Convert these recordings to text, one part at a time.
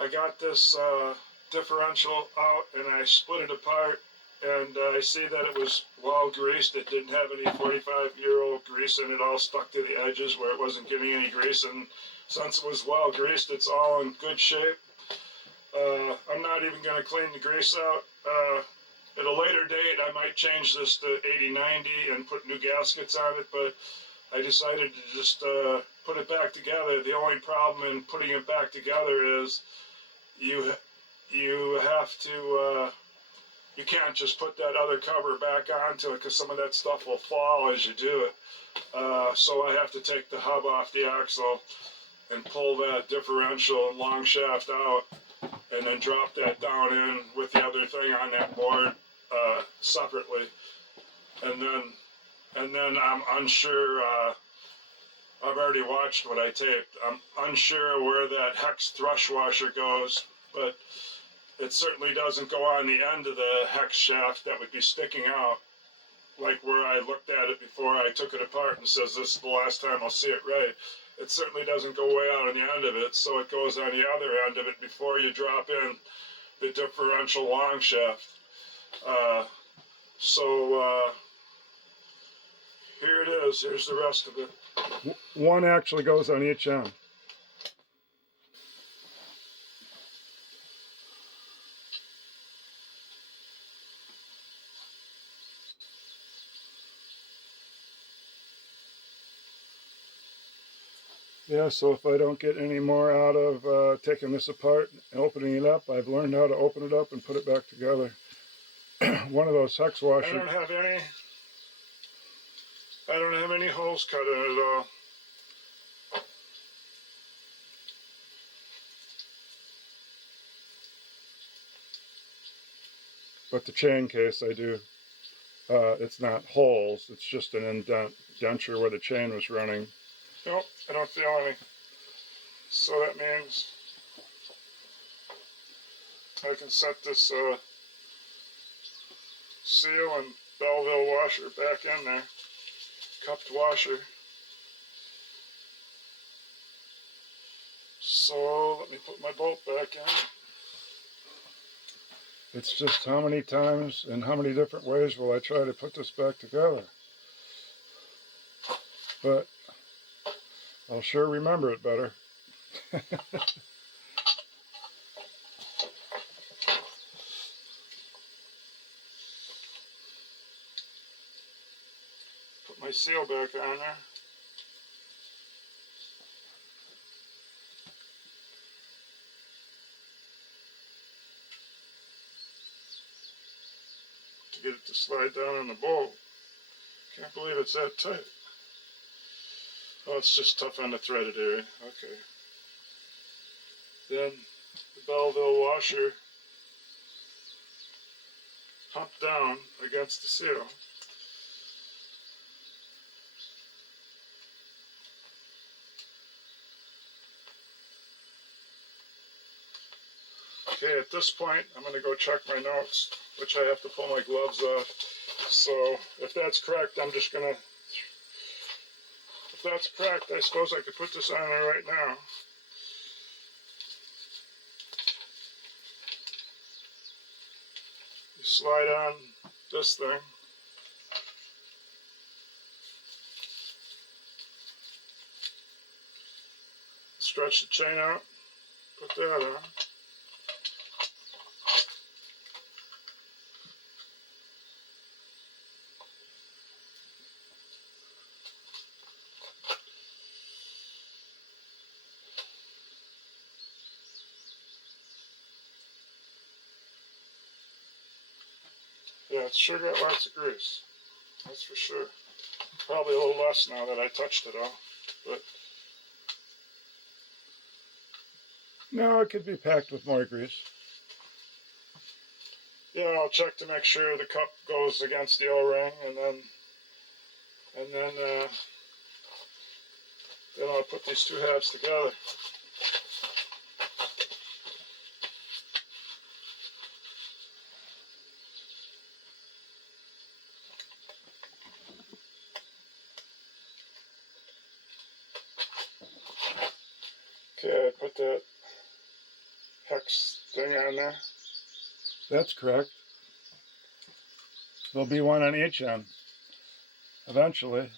I got this differential out and I split it apart, and I see that it was well greased. It didn't have any 45-year-old grease in it, all stuck to the edges where it wasn't getting any grease, and since it was well greased, it's all in good shape. I'm not even going to clean the grease out. At a later date, I might change this to 80/90 and put new gaskets on it, but I decided to just put it back together. The only problem in putting it back together is you have to you can't just put that other cover back onto it because some of that stuff will fall as you do it. So I have to take the hub off the axle and pull that differential and long shaft out, and then drop that down in with the other thing on that board separately. And then I'm unsure. I've already watched what I taped. I'm unsure where that hex thrush washer goes, but it certainly doesn't go on the end of the hex shaft that would be sticking out, like where I looked at it before I took it apart and says this is the last time I'll see it right. It certainly doesn't go way out on the end of it, so it goes on the other end of it before you drop in the differential long shaft. Here it is. Here's the rest of it. One actually goes on each end. Yeah, so if I don't get any more out of taking this apart and opening it up, I've learned how to open it up and put it back together. One of those hex washers. I don't have any holes cut in it at all. But the chain case I do, it's not holes, it's just an indenture where the chain was running. Nope, I don't feel any. So that means I can set this seal and Belleville washer back in there, cupped washer. So let me put my bolt back in. It's just how many times and how many different ways will I try to put this back together. But I'll sure remember it better. Put my seal back on there. To get it to slide down on the bolt. Can't believe it's that tight. Oh, it's just tough on the threaded area. Okay. Then the Belleville washer humped down against the seal. Okay, at this point, I'm going to go check my notes, which I have to pull my gloves off. So if that's correct, I'm just going to... If that's correct, I suppose I could put this on there right now. You slide on this thing. Stretch the chain out, put that on. Yeah, it's sure got lots of grease. That's for sure. Probably a little less now that I touched it all. But no, it could be packed with more grease. Yeah, I'll check to make sure the cup goes against the O-ring, and then I'll put these two halves together. Okay, I put that hex thing on there? That's correct. There'll be one on each end, eventually.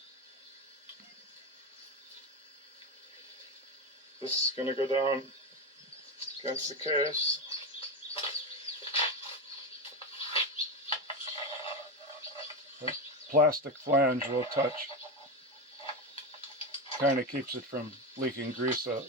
This is going to go down against the case. The plastic flange will touch. Kind of keeps it from leaking grease out.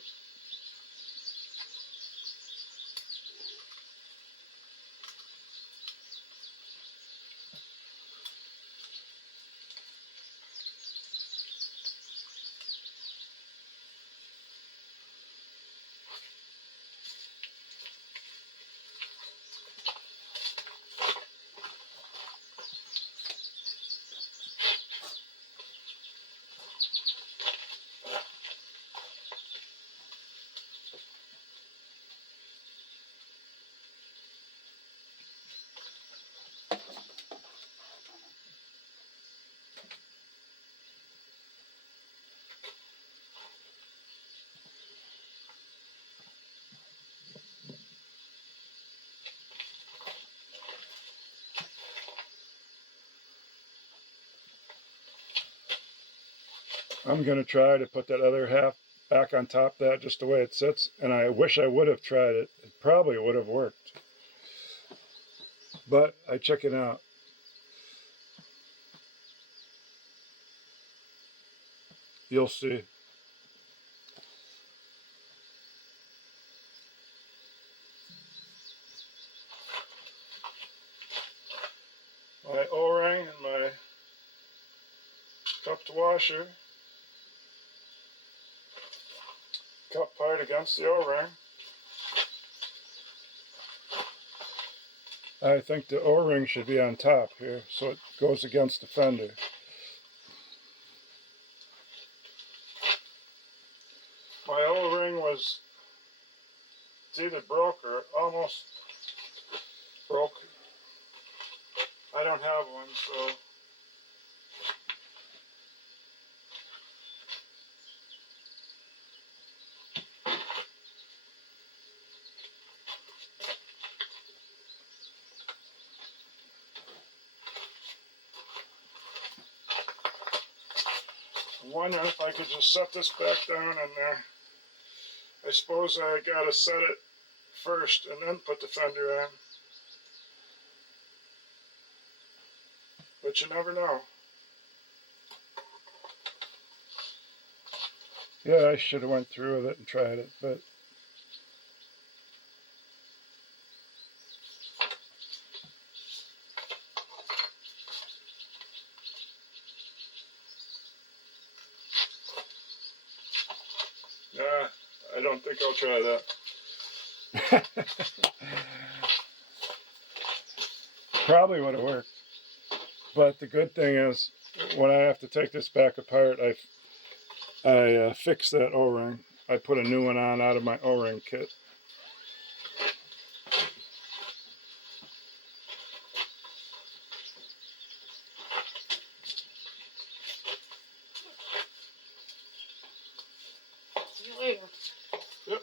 I'm going to try to put that other half back on top of that just the way it sits, and I wish I would have tried it. It probably would have worked. But I check it out. You'll see. My O-ring and my cupped washer. Cup part against the O-ring. I think the O-ring should be on top here, so it goes against the fender. My O-ring was, it's either broke or almost broke. I don't have one, so I'm wondering if I could just set this back down in there. I suppose I gotta set it first and then put the fender on. But you never know. Yeah, I should have went through with it and tried it, but Nah, I don't think I'll try that. probably would have worked. But the good thing is, when I have to take this back apart, I fix that O-ring. I put a new one on out of my O-ring kit. See you later. Yep.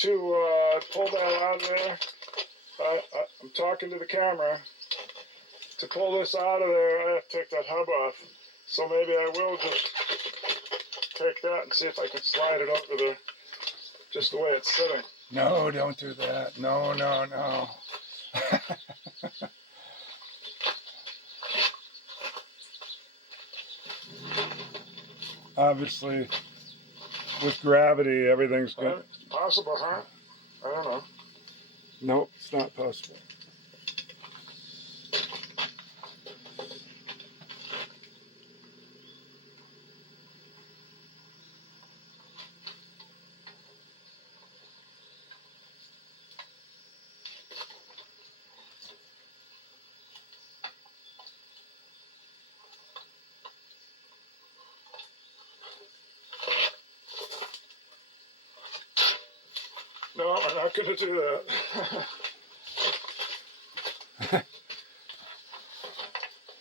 To pull that out of there, I'm talking to the camera. To pull this out of there, I have to take that hub off. So maybe I will just take that and see if I can slide it over there, just the way it's sitting. No, don't do that. No, no, no. Obviously, with gravity, everything's good. Possible, huh? I don't know. Nope, it's not possible. No, we're not going to do that.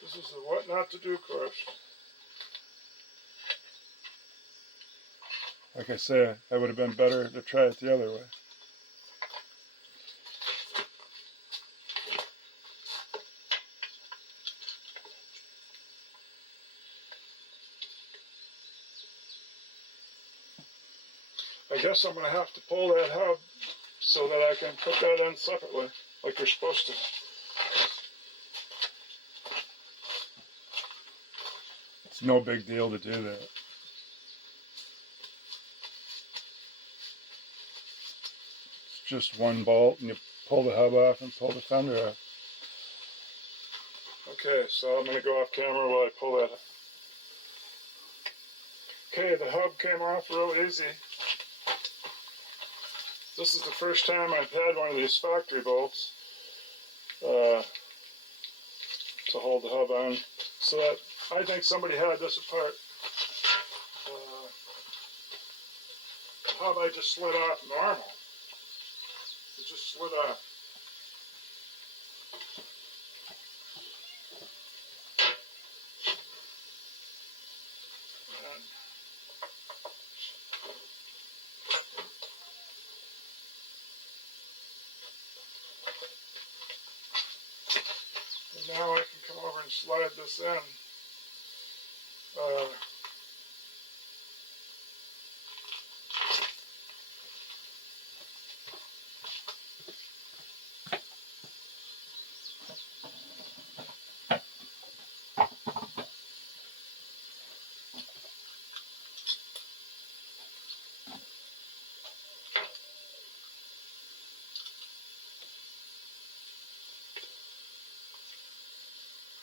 This is the what not to do course. Like I say, it would have been better to try it the other way. I guess I'm going to have to pull that hub so that I can put that in separately, like you're supposed to. It's no big deal to do that. It's just one bolt and you pull the hub off and pull the fender off. Okay, so I'm going to go off camera while I pull that up. Okay, the hub came off real easy. This is the first time I've had one of these factory bolts to hold the hub on. So that I think somebody had this apart. The hub I just slid off normal. It just slid off. And now I can come over and slide this in.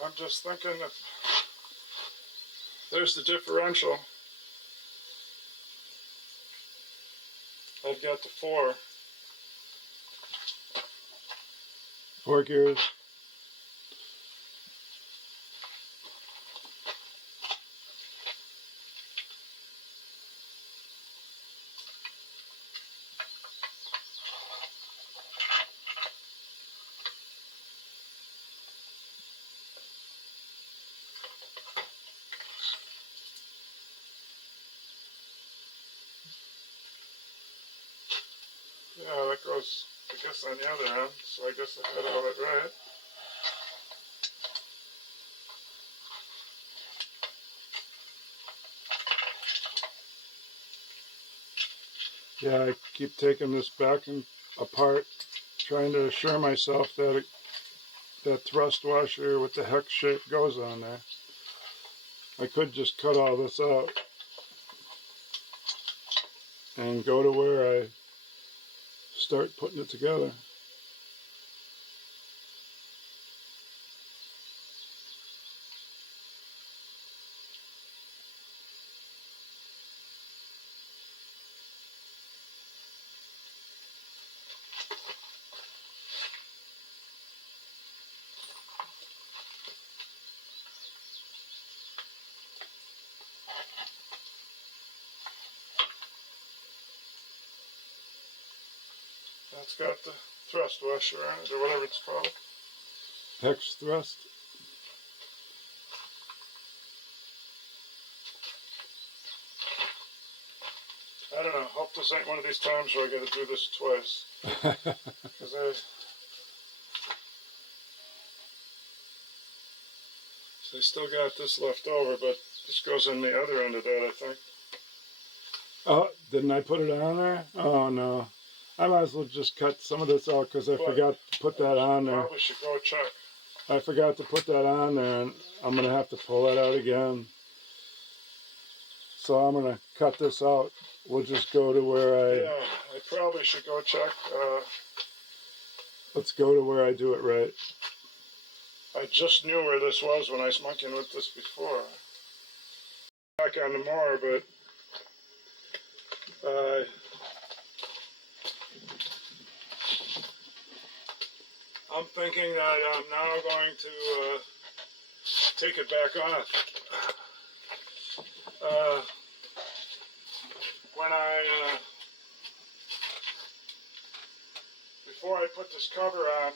I'm just thinking if there's the differential. I've got the four gears. Yeah, that goes, I guess, on the other end, so I guess I had all it right. Yeah, I keep taking this back and apart, trying to assure myself that that thrust washer with the hex shape goes on there. I could just cut all this out and go to where I start putting it together. That's got the thrust washer on it, or whatever it's called. Hex thrust. I don't know, hope this ain't one of these times where I gotta do this twice. Because I still got this left over, but this goes in the other end of that, I think. Oh, didn't I put it on there? Oh no. I might as well just cut some of this out because I forgot to put that on there. Probably should go check. I forgot to put that on there and I'm going to have to pull it out again. So I'm going to cut this out. We'll just go to where I... Yeah, I probably should go check. Let's go to where I do it right. I just knew where this was when I was monkeying with this before. Back on the mower, but... I'm thinking that I'm now going to take it back off. before I put this cover on,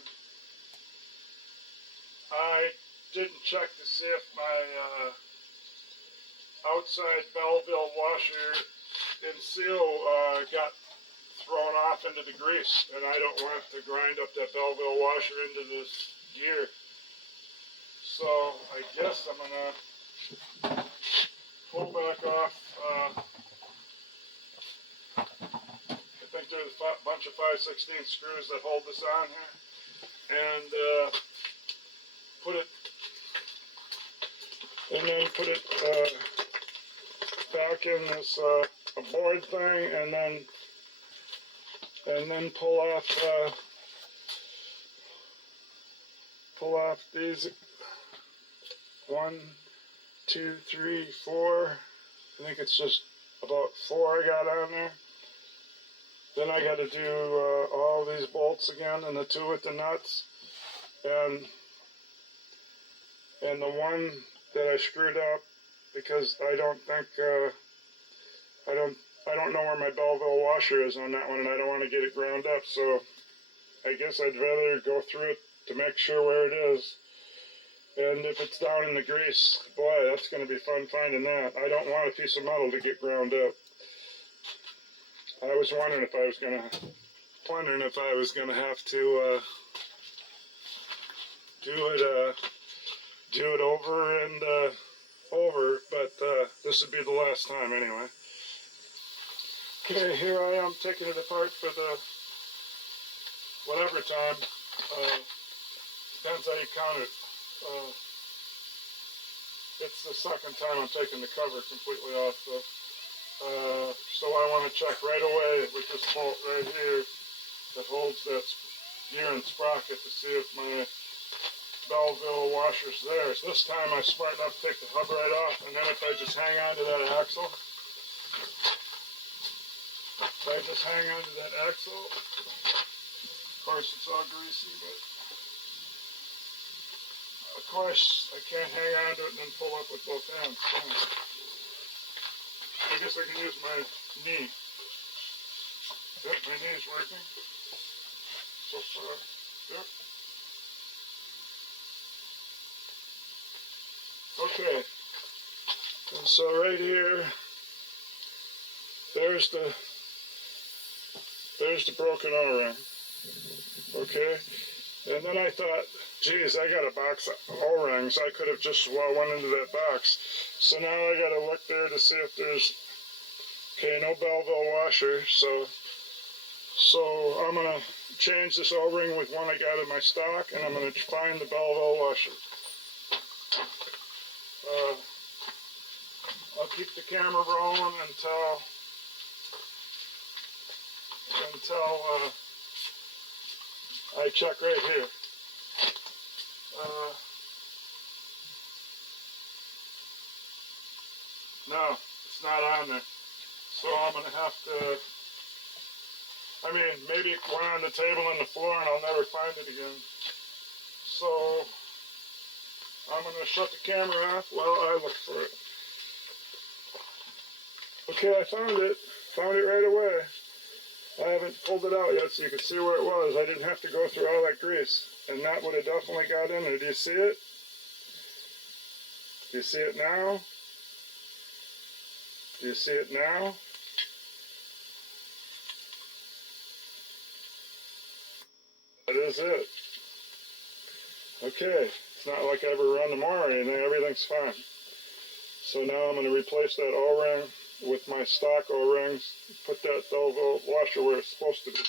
I didn't check to see if my outside Belleville washer and seal got thrown off into the grease, and I don't want to grind up that Belleville washer into this gear. So I guess I'm gonna pull back off. I think there's a bunch of 5/16 screws that hold this on here, and put it back in this a board thing, and then pull off these 1, 2, 3, 4. I think it's just about 4 I got on there. Then I got to do all these bolts again, and the 2 with the nuts, and the one that I screwed up because I don't think I don't know where my Belleville washer is on that one, and I don't want to get it ground up. So I guess I'd rather go through it to make sure where it is. And if it's down in the grease, boy, that's going to be fun finding that. I don't want a piece of metal to get ground up. I was wondering if I was gonna have to do it over and over, but this would be the last time anyway. Okay, here I am taking it apart for the whatever time. Depends how you count it. It's the second time I'm taking the cover completely off, so I want to check right away with this bolt right here that holds that gear and sprocket to see if my Belleville washer's there. So this time I smart enough to take the hub right off, and then if I just hang on to that axle, of course it's all greasy, but of course I can't hang on to it and then pull up with both hands. I guess I can use my knee. Yep, my knee's working so far. Yep. Okay. And so right here, there's the broken O-ring. Okay. And then I thought, geez, I got a box of O-rings. I could have just went into that box. So now I got to look there to see if there's, okay, no Belleville washer. So I'm going to change this O-ring with one I got in my stock, and I'm going to find the Belleville washer. I'll keep the camera rolling until I check right here. No, it's not on there. So I'm going to have to, I mean, maybe it went on the table on the floor and I'll never find it again. So I'm going to shut the camera off while I look for it. Okay, I found it. Found it right away. I haven't pulled it out yet so you can see where it was. I didn't have to go through all that grease. And that would have definitely got in there. Do you see it? Do you see it now? Do you see it now? That is it. Okay. It's not like I ever run them more or anything. Everything's fine. So now I'm going to replace that O-ring with my stock O-rings. Put that Belleville washer where it's supposed to be.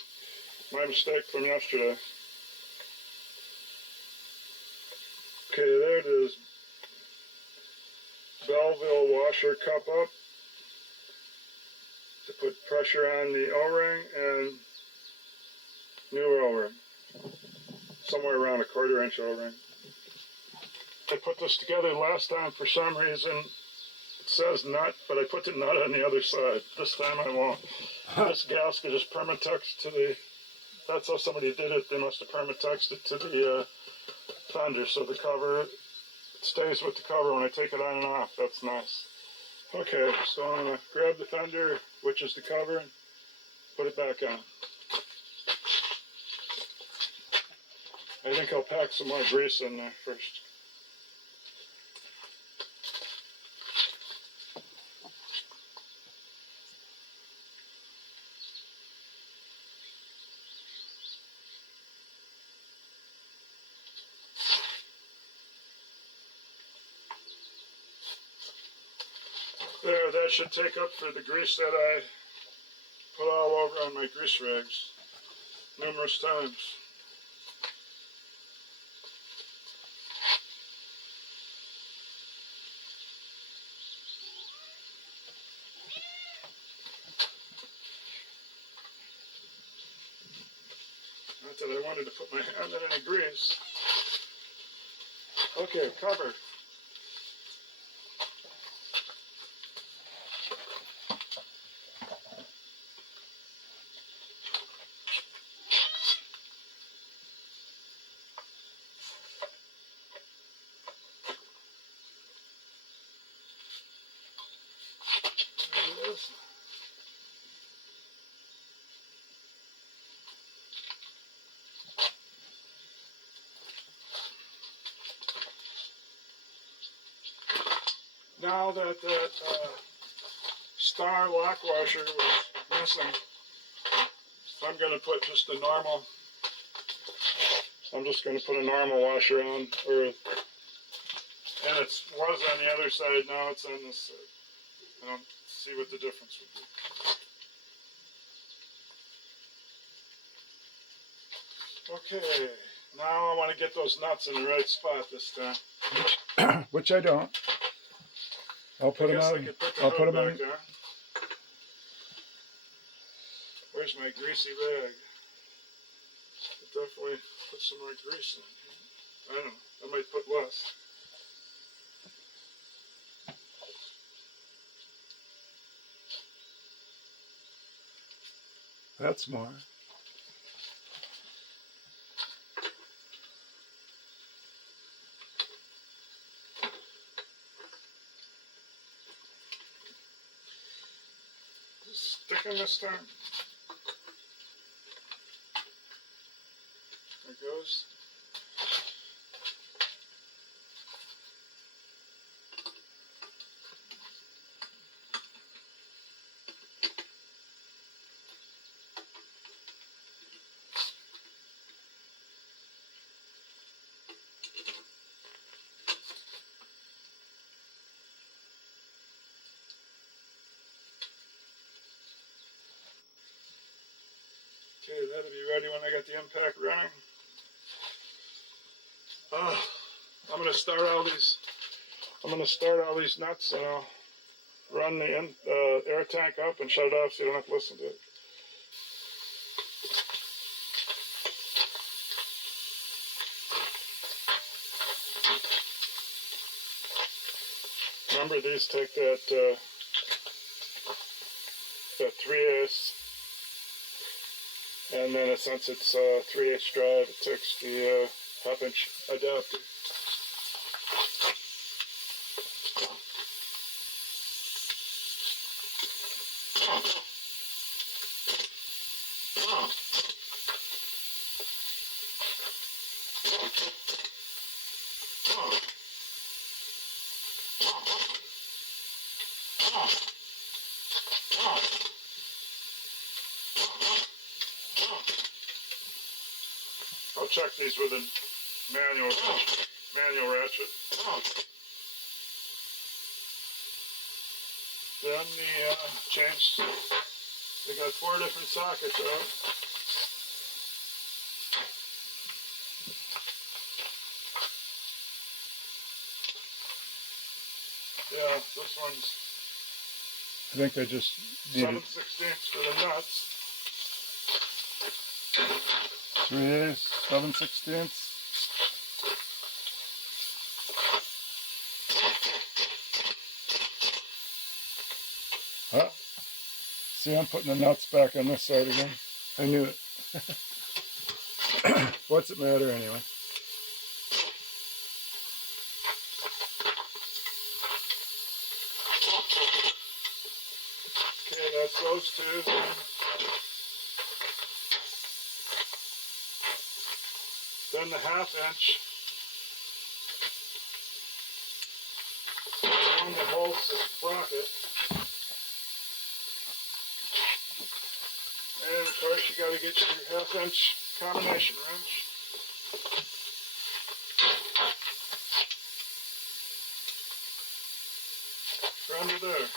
My mistake from yesterday. Okay, there it is. Belleville washer cup up to put pressure on the O-ring and new O-ring. Somewhere around a 1/4 inch O-ring. I put this together last time for some reason. It says nut, but I put the nut on the other side. This time I won't. This gasket is permatexed to the, that's how somebody did it. They must have permatexed it to the fender, so the cover, it stays with the cover when I take it on and off. That's nice. Okay, so I'm going to grab the fender, which is the cover, and put it back on. I think I'll pack some more grease in there first. There, that should take up for the grease that I put all over on my grease rags numerous times. Not that I wanted to put my hand in any grease. Okay, cover. There it is. Now that that star lock washer was missing, I'm going to put just a normal. I'm just going to put a normal washer on, and it was on the other side. Now it's on this side. I don't see what the difference would be. Okay, now I want to get those nuts in the right spot this time. Which I don't. I'll put them on. I'll put them on. Where's my greasy rag? Definitely put some more grease in. I don't know. I might put less. That's more. Sticking this time. There it goes. Okay, that'll be ready when I get the impact running. I'm gonna start all these nuts, and I'll run the air tank up and shut it off so you don't have to listen to it. Remember, these take that 3/8, and then since it's 3/8 drive, it takes the 1/2-inch adapter. I'll check these with a manual ratchet. Then change. They got 4 different sockets out. Yeah, this one's. I think I just needed 7/16 for the nuts. 3/8, 7/16. Huh? See, I'm putting the nuts back on this side again. I knew it. What's it matter anyway? Okay, that's those two. Then the 1/2 inch one that holds the sprocket. And of course you got to get your 1/2 inch combination wrench. Under there.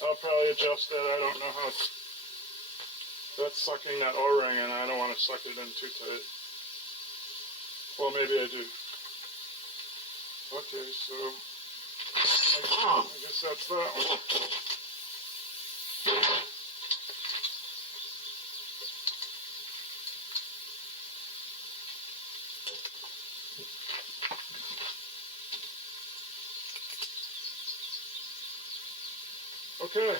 I'll probably adjust that. I don't know how that's sucking that O-ring, and I don't want to suck it in too tight. Well, maybe I do. Okay, so I guess that's that one. Okay,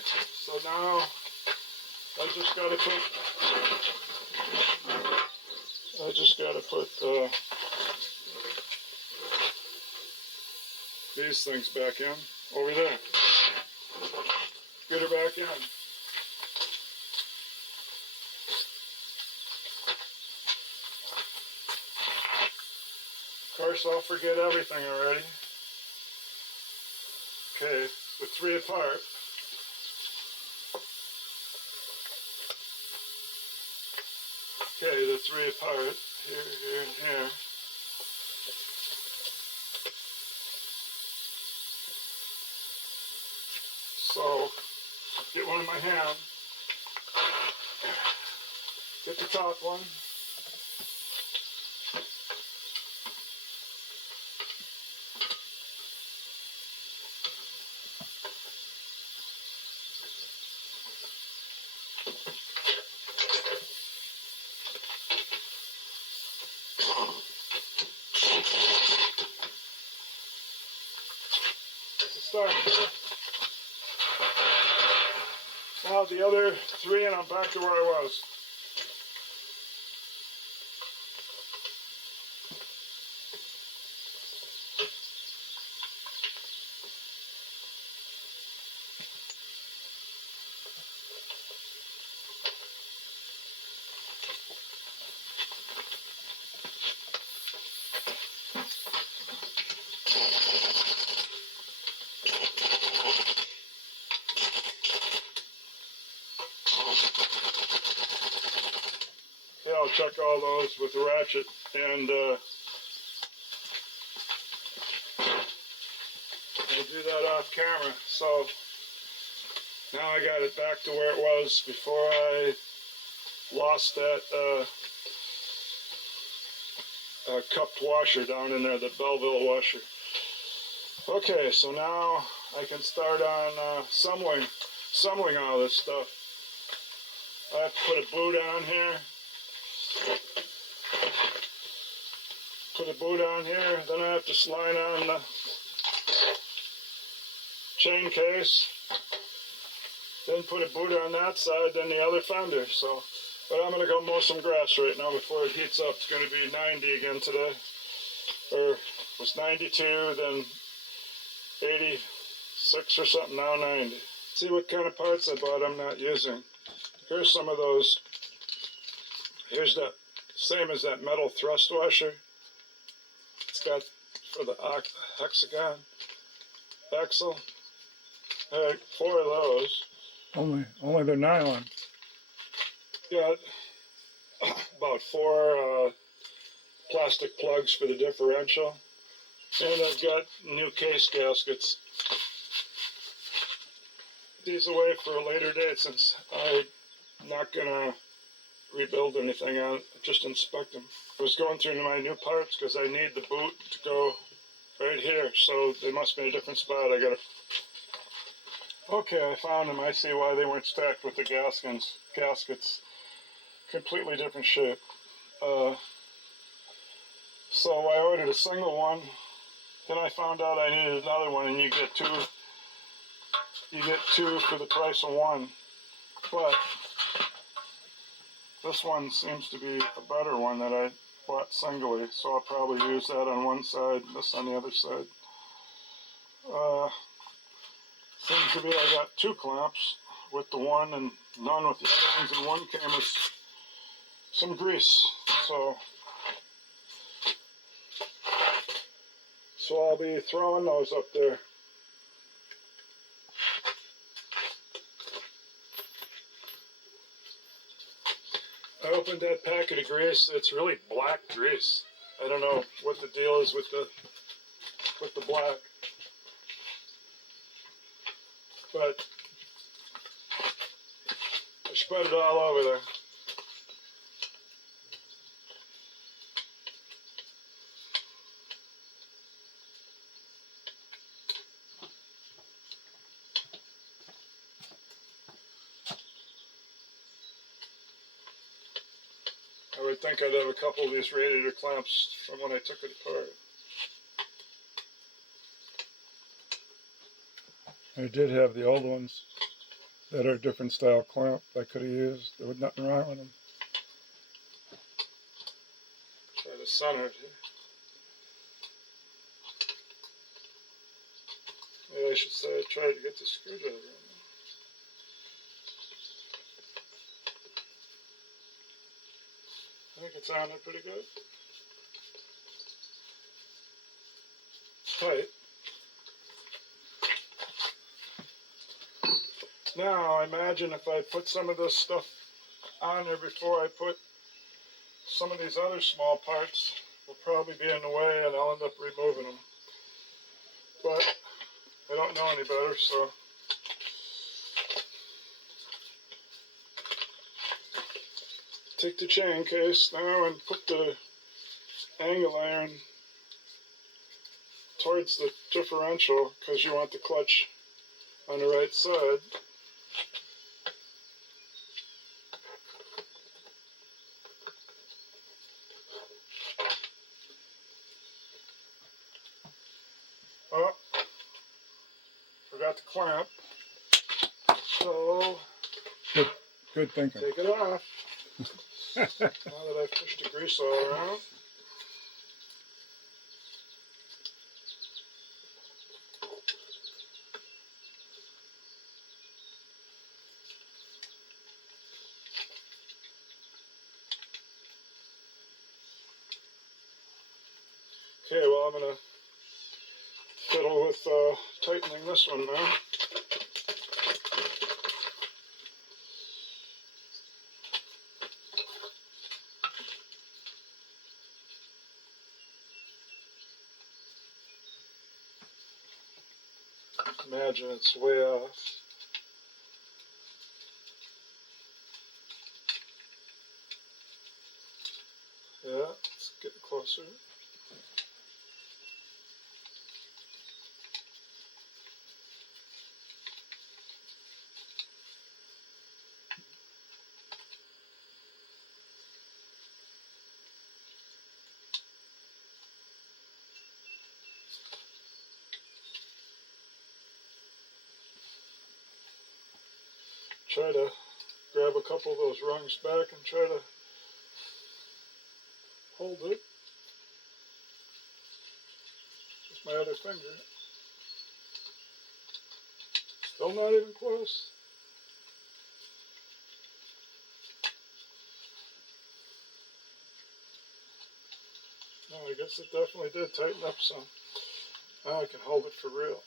so now I just got to put these things back in over there. Get her back in. Of course, I'll forget everything already. Okay, the 3 apart. Okay, the 3 apart, here, here, and here. So, get one in my hand, get the top one, to start. Now the other 3 and I'm back to where I was. Yeah, I'll check all those with the ratchet, and I'll do that off camera. So now I got it back to where it was before I lost that cupped washer down in there, the Belleville washer. Okay, so now I can start on assembling all this stuff. I have to put a boot on here. Put a boot on here, then I have to slide on the chain case, then put a boot on that side, then the other fender. So, but I'm going to go mow some grass right now before it heats up. It's going to be 90 again today, or it was 92, then 86 or something, now 90. See what kind of parts I bought I'm not using. Here's some of those. Here's that, same as that metal thrust washer. It's got for the hexagon axle. 4 of those. Only they're nylon. Got about 4 plastic plugs for the differential. And I've got new case gaskets. These away for a later date since I'm not gonna rebuild anything on it, just inspect them. I was going through my new parts because I need the boot to go right here, so they must be in a different spot. I gotta. Okay, I found them. I see why they weren't stacked with the gaskets. Completely different shape. So I ordered a single one. Then I found out I needed another one, and you get two. You get 2 for the price of 1. But this one seems to be a better one that I bought singly, so I'll probably use that on one side, this on the other side. Seems to be I got 2 clamps with the one and none with the other ones, and one came with some grease. So I'll be throwing those up there. I opened that packet of grease. It's really black grease. I don't know what the deal is with the black, but I spread it all over there. I would think I'd have a couple of these radiator clamps from when I took it apart. I did have the old ones that are a different style clamp I could have used. There was nothing wrong with them. Try to center it. Maybe I should say I tried to get the screwdriver in. I think it's on there pretty good. It's tight. Now, I imagine if I put some of this stuff on there before I put some of these other small parts, will probably be in the way and I'll end up removing them. But I don't know any better, so. Take the chain case now and put the angle iron towards the differential because you want the clutch on the right side. Oh, forgot the clamp. So, good thinking. Take it off. Now that I've pushed the grease all around. Okay, well, I'm going to fiddle with tightening this one now. Imagine it's way off. Yeah, let's get closer. Try to grab a couple of those rungs back and try to hold it. Just my other finger. Still not even close. No, I guess it definitely did tighten up some. Now I can hold it for real.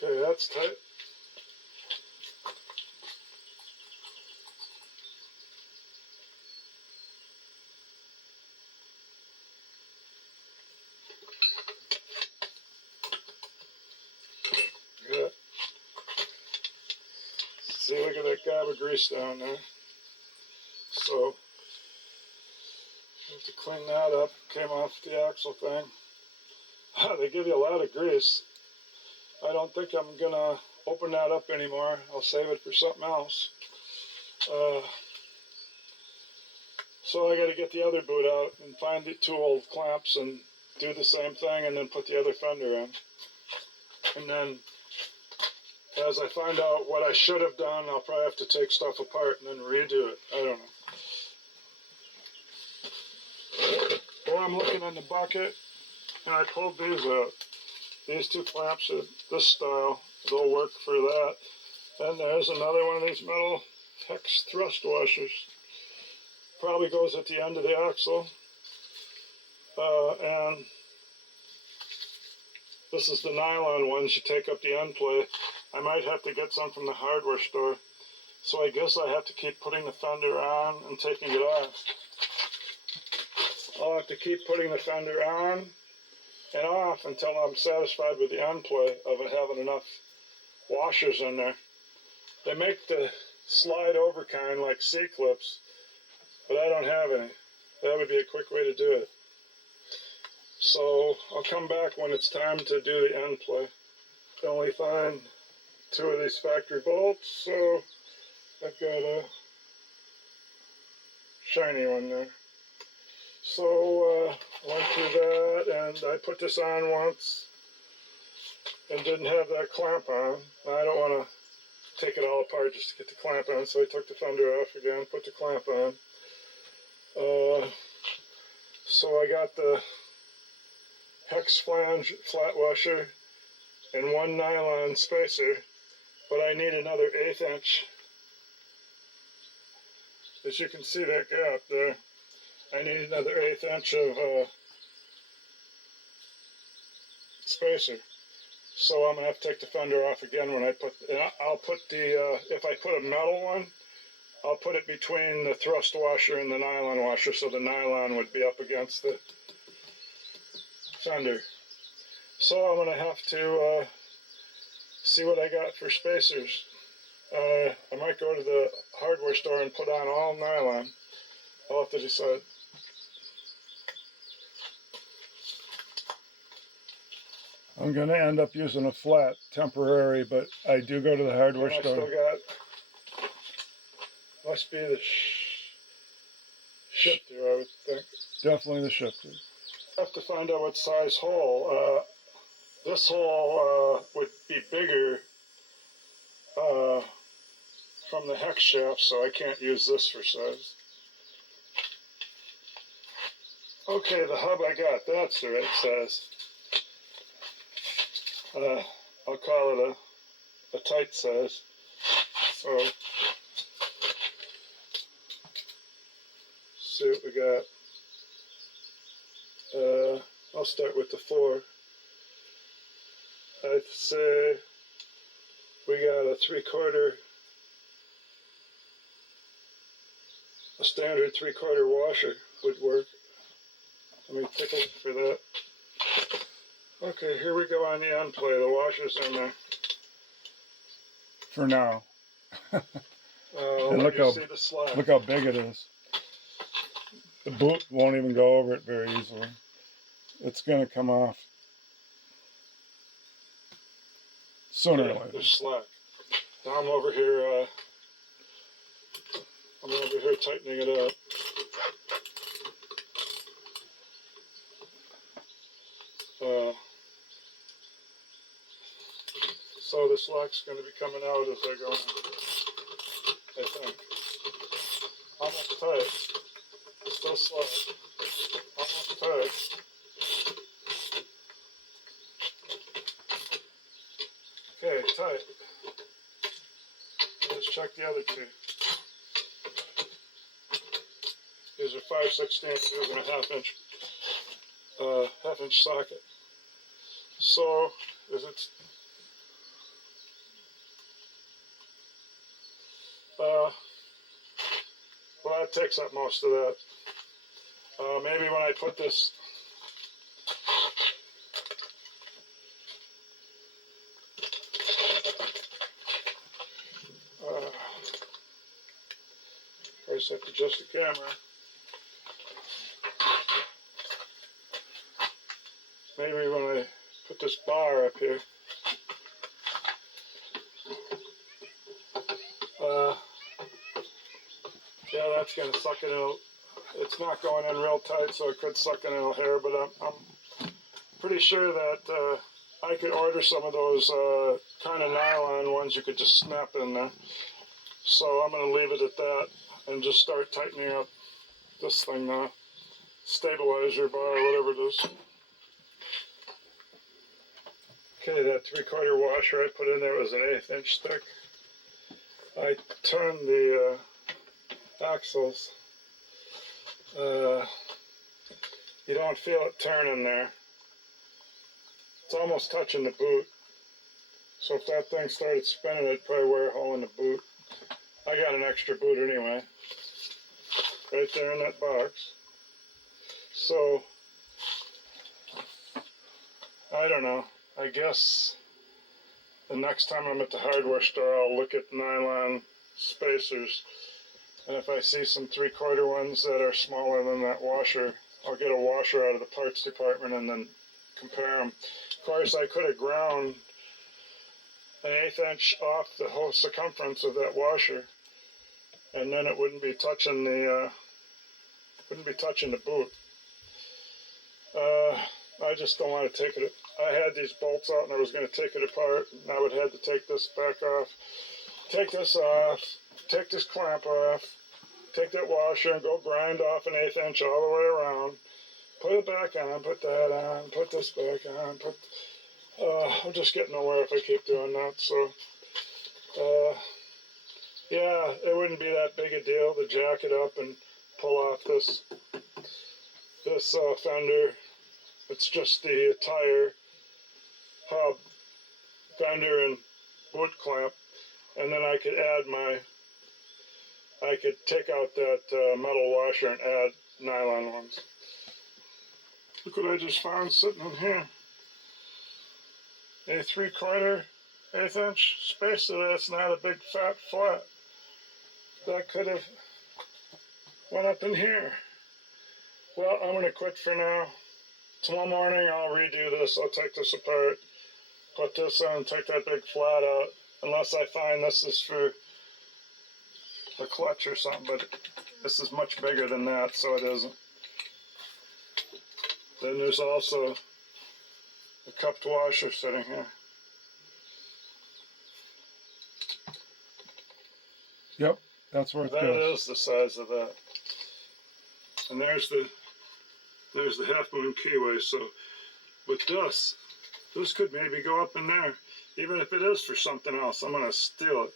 Okay, that's tight. Good. See, look at that gob of grease down there. So, have to clean that up. Came off the axle thing. They give you a lot of grease. I don't think I'm gonna open that up anymore. I'll save it for something else. So I got to get the other boot out and find the 2 old clamps and do the same thing, and then put the other fender in, and then as I find out what I should have done, I'll probably have to take stuff apart and then redo it. I don't know. Well, I'm looking in the bucket, and I pulled these out. These two clamps are this style. They'll work for that. And there's another one of these metal hex thrust washers. Probably goes at the end of the axle. And this is the nylon ones you take up the end plate. I might have to get some from the hardware store. So I guess I have to keep putting the fender on and taking it off. I'll have to keep putting the fender on and off until I'm satisfied with the end plate of it having enough washers in there. They make the slide over kind like C-clips, but I don't have any. That would be a quick way to do it. So I'll come back when it's time to do the end plate. I only find 2 of these factory bolts, so I've got a shiny one there. So went through that, and I put this on once and didn't have that clamp on. I don't want to take it all apart just to get the clamp on, so I took the fender off again, put the clamp on. So I got the hex flange flat washer and 1 nylon spacer, but I need another 1/8 inch. As you can see that gap there, I need another 1/8 inch of spacer. So I'm gonna have to take the fender off again when I put. I'll put the if I put a metal one, I'll put it between the thrust washer and the nylon washer, so the nylon would be up against the fender. So I'm gonna have to see what I got for spacers. I might go to the hardware store and put on all nylon. I'll have to decide. I'm going to end up using a flat temporary, but I do go to the hardware store. I still got, must be the shifter, I would think. Definitely the shifter. I have to find out what size hole. This hole would be bigger from the hex shaft, so I can't use this for size. Okay, the hub I got, that's the right size. I'll call it a tight size. So, see what we got. I'll start with the 4. I'd say we got a 3/4, a standard 3/4 washer would work. Let me take a look for that. Okay, here we go on the end plate. The washer's in there. For now. And look how big it is. The boot won't even go over it very easily. It's going to come off sooner or later. There's slack. Now I'm over here tightening it up. So the slack's going to be coming out as I go in, I think. Almost tight. It's still slack. Almost tight. Okay, tight. Let's check the other 2. These are 5/16 and a half inch socket. So, is it? Well, that takes up most of that. Maybe when I put this. First, I have to adjust the camera. Maybe when I put this bar up here. Yeah, that's going to suck it in. It's not going in real tight, so it could suck in a little hair, but I'm pretty sure that I could order some of those kind of nylon ones you could just snap in there. So I'm going to leave it at that and just start tightening up this thing now. Stabilizer bar, whatever it is. Okay, that 3/4 washer I put in there was an 1/8 inch thick. I turned the axles. You don't feel it turning there. It's almost touching the boot. So if that thing started spinning, it'd probably wear a hole in the boot. I got an extra boot anyway. Right there in that box. So, I don't know. I guess the next time I'm at the hardware store, I'll look at nylon spacers. And if I see some 3/4 ones that are smaller than that washer, I'll get a washer out of the parts department and then compare them. Of course, I could have ground an 1/8 inch off the whole circumference of that washer, and then it wouldn't be touching the boot. I just don't want to take it. I had these bolts out and I was going to take it apart, and I would have to take this back off, take this off, take this clamp off, take that washer and go grind off an 1/8 inch all the way around, put it back on, put that on, put this back on, I'm just getting nowhere if I keep doing that. So, yeah, it wouldn't be that big a deal to jack it up and pull off this fender. It's just the tire hub, fender, and boot clamp, and then I could take out that metal washer and add nylon ones. Look what I just found sitting in here. A 3/4 1/8 inch spacer. That's not a big fat flat. That could have went up in here. Well, I'm going to quit for now. Tomorrow morning I'll redo this. I'll take this apart, put this in, take that big flat out, unless I find this is for the clutch or something, but this is much bigger than that, so it isn't. Then there's also a cupped washer sitting here. Yep, that's where it goes. That is the size of that. And there's the half moon keyway. So with this could maybe go up in there. Even if it is for something else, I'm going to steal it.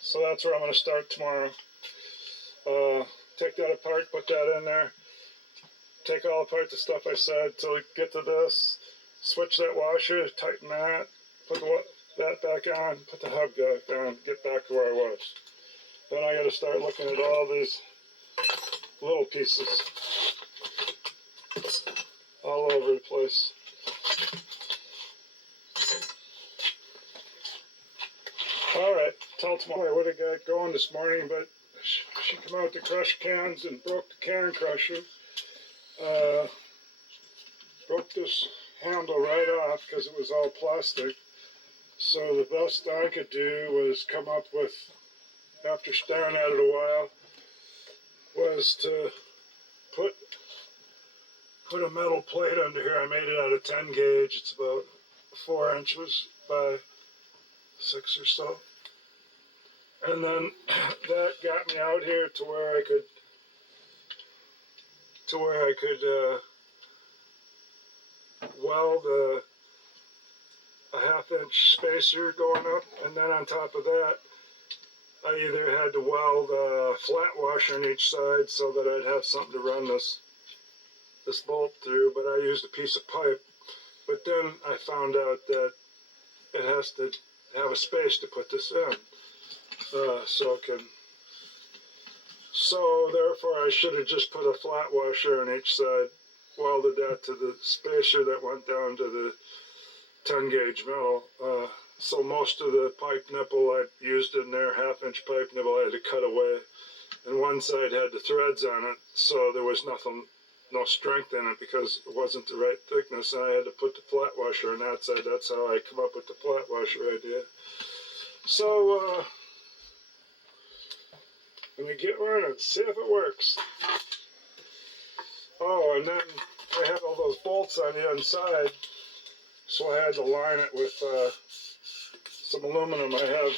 So that's where I'm going to start tomorrow. Take that apart, put that in there. Take all apart the stuff I said till we get to this. Switch that washer, tighten that, put that back on, put the hub back on, get back to where I was. Then I got to start looking at all these little pieces all over the place. All right, till tomorrow. I would have got going this morning, but she came out to crush cans and broke the can crusher. Broke this handle right off because it was all plastic. So the best I could do was come up with, after staring at it a while, was to put a metal plate under here. I made it out of 10 gauge. It's about 4 inches by 6 or so. And then that got me out here to where I could weld a 1/2 inch spacer going up, and then on top of that I either had to weld a flat washer on each side so that I'd have something to run this bolt through, but I used a piece of pipe. But then I found out that it has to have a space to put this in, so therefore I should have just put a flat washer on each side, welded that to the spacer that went down to the 10 gauge metal. So most of the pipe nipple I used in there, 1/2 inch pipe nipple, I had to cut away. And one side had the threads on it, so there was no strength in it because it wasn't the right thickness. And I had to put the flat washer on that side. That's how I come up with the flat washer idea. So, let me get one and see if it works. Oh, and then I have all those bolts on the inside. so I had to line it with some aluminum. I have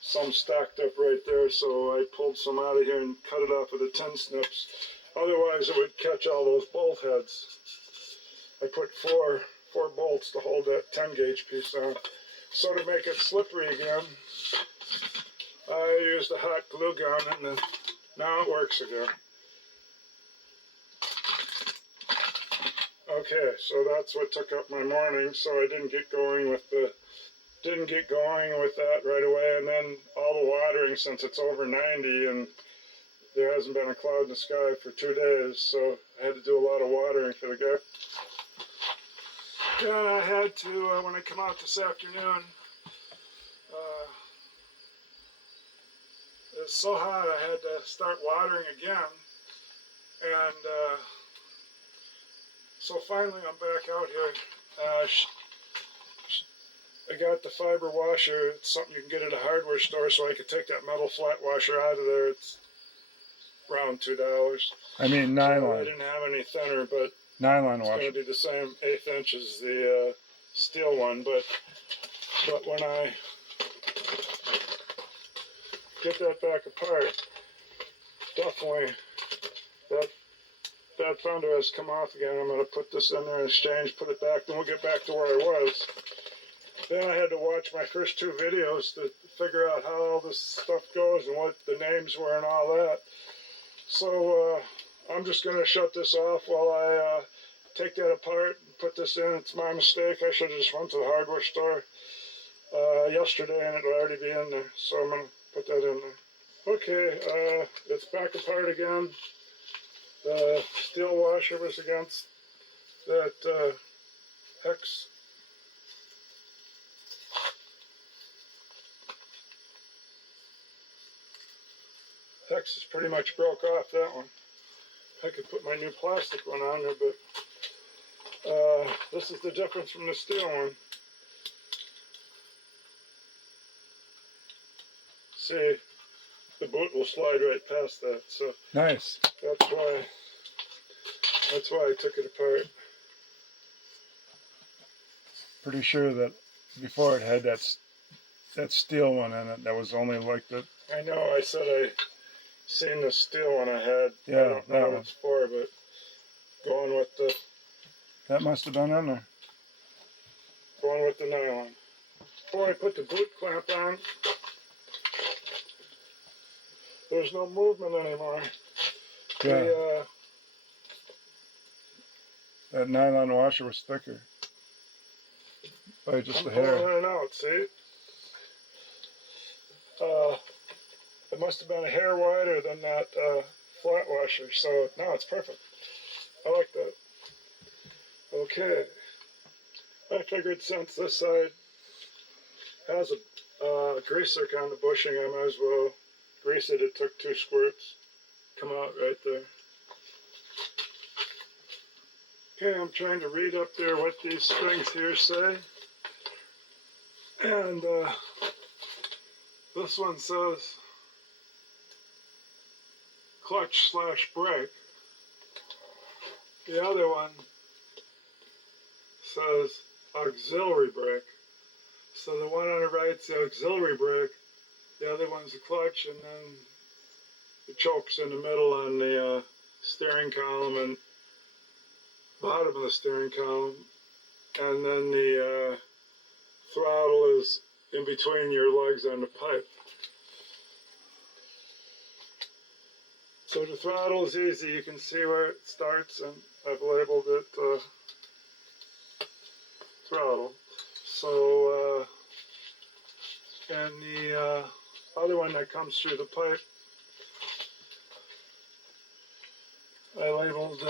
some stacked up right there, so I pulled some out of here and cut it off with the tin snips. Otherwise, it would catch all those bolt heads. I put four bolts to hold that 10 gauge piece on. So to make it slippery again, I used a hot glue gun, and now it works again. Okay, so that's what took up my morning. So I didn't get going with that right away. And then all the watering, since it's over 90 and there hasn't been a cloud in the sky for 2 days, so I had to do a lot of watering for the guy. And I had to, when I come out this afternoon, it's so hot I had to start watering again. And so finally I'm back out here. I got the fiber washer. It's something you can get at a hardware store, so I could take that metal flat washer out of there. It's around $2. I mean So nylon. I didn't have any thinner, but Nylon it's washer. going to be the same 1/8 inch as the steel one. But when I get that back apart, definitely that fender has come off again. I'm going to put this in there and exchange, put it back, then we'll get back to where I was. Then I had to watch my first 2 videos to figure out how all this stuff goes and what the names were and all that. So I'm just going to shut this off while I take that apart and put this in. It's my mistake. I should have just went to the hardware store yesterday and it'll already be in there. So I'm going to put that in there. Okay, it's back apart again. The steel washer was against that hex. Hex is pretty much broke off that one. I could put my new plastic one on there, but this is the difference from the steel one. See, the boot will slide right past that, so Nice. that's why I took it apart. Pretty sure that before it had that steel one in it that was only like the. I know, I said I seen the steel one I had. Yeah, I don't know that what one. it's for, but going with the That must have been in there. nylon. Before I put the boot clamp on, there's no movement anymore. Yeah. That nylon washer was thicker. By just I'm a pulling hair. it out, see? It must have been a hair wider than that flat washer, so now it's perfect. I like that. Okay. I figured since this side has a grease lick on the bushing, I might as well grease it. It took 2 squirts. Come out right there. Okay, I'm trying to read up there what these strings here say. And this one says clutch/brake. The other one says auxiliary brake. So the one on the right's the auxiliary brake, the other one's the clutch, and then the choke's in the middle on the steering column and bottom of the steering column, and then the throttle is in between your legs on the pipe. So the throttle is easy. You can see where it starts, and I've labeled it throttle. So, and the other one that comes through the pipe, I labeled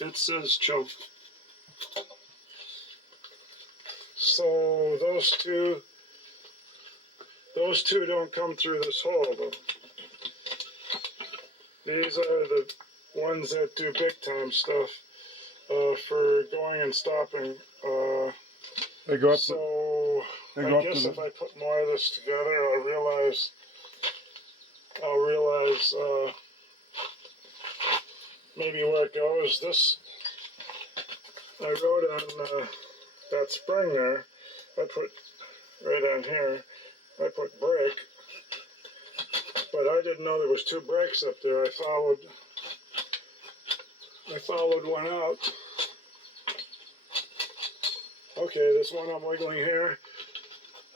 it says choke. So those two don't come through this hole though. These are the ones that do big time stuff for going and stopping. They go up. So They I go up guess to if the. I put more of this together, I'll realize maybe where it goes. This, I wrote on that spring there, I put right on here, I put brake, but I didn't know there was two brakes up there. I followed one out. Okay, this one I'm wiggling here.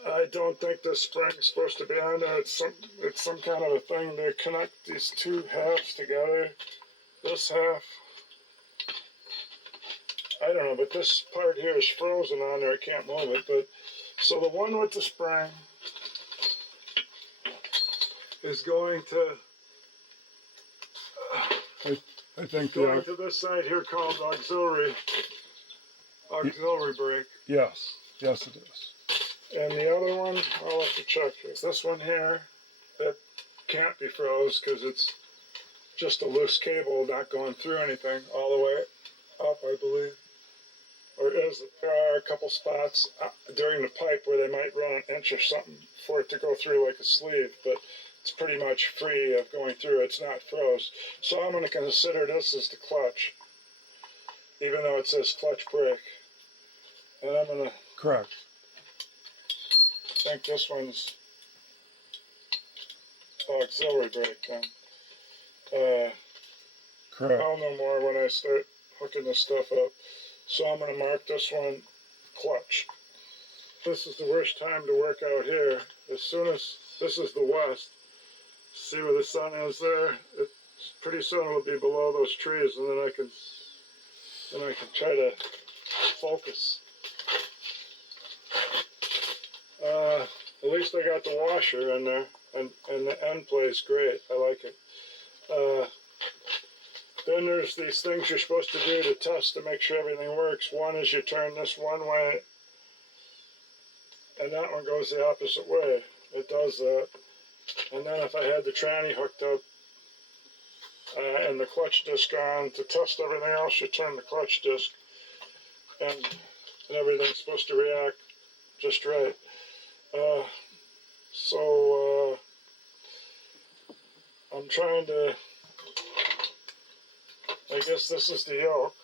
I don't think this spring's supposed to be on there. It's some kind of a thing to connect these two halves together. This half, I don't know, but this part here is frozen on there. I can't move it. But so the one with the spring is going to, I think going to this side here called auxiliary brake. yes, yes it is. And the other one, I'll have to check. Is this one here that can't be froze because it's just a loose cable not going through anything all the way up, I believe. Or there are a couple spots during the pipe where they might run an inch or something for it to go through like a sleeve, but it's pretty much free of going through. It's not froze. So I'm going to consider this as the clutch, even though it says clutch brake. And I'm going to Correct. think this one's auxiliary brake then. Correct. I'll know more when I start hooking this stuff up. So I'm going to mark this one clutch. This is the worst time to work out here. As soon as this is the west, see where the sun is there? Pretty soon it'll be below those trees, and then I can try to focus. At least I got the washer in there, and the end plays great. I like it. Then there's these things you're supposed to do to test to make sure everything works. One is you turn this one way, and that one goes the opposite way. It does that. And then if I had the tranny hooked up and the clutch disc on, to test everything else, you turn the clutch disc, and everything's supposed to react just right. So I'm trying to, I guess this is the yoke,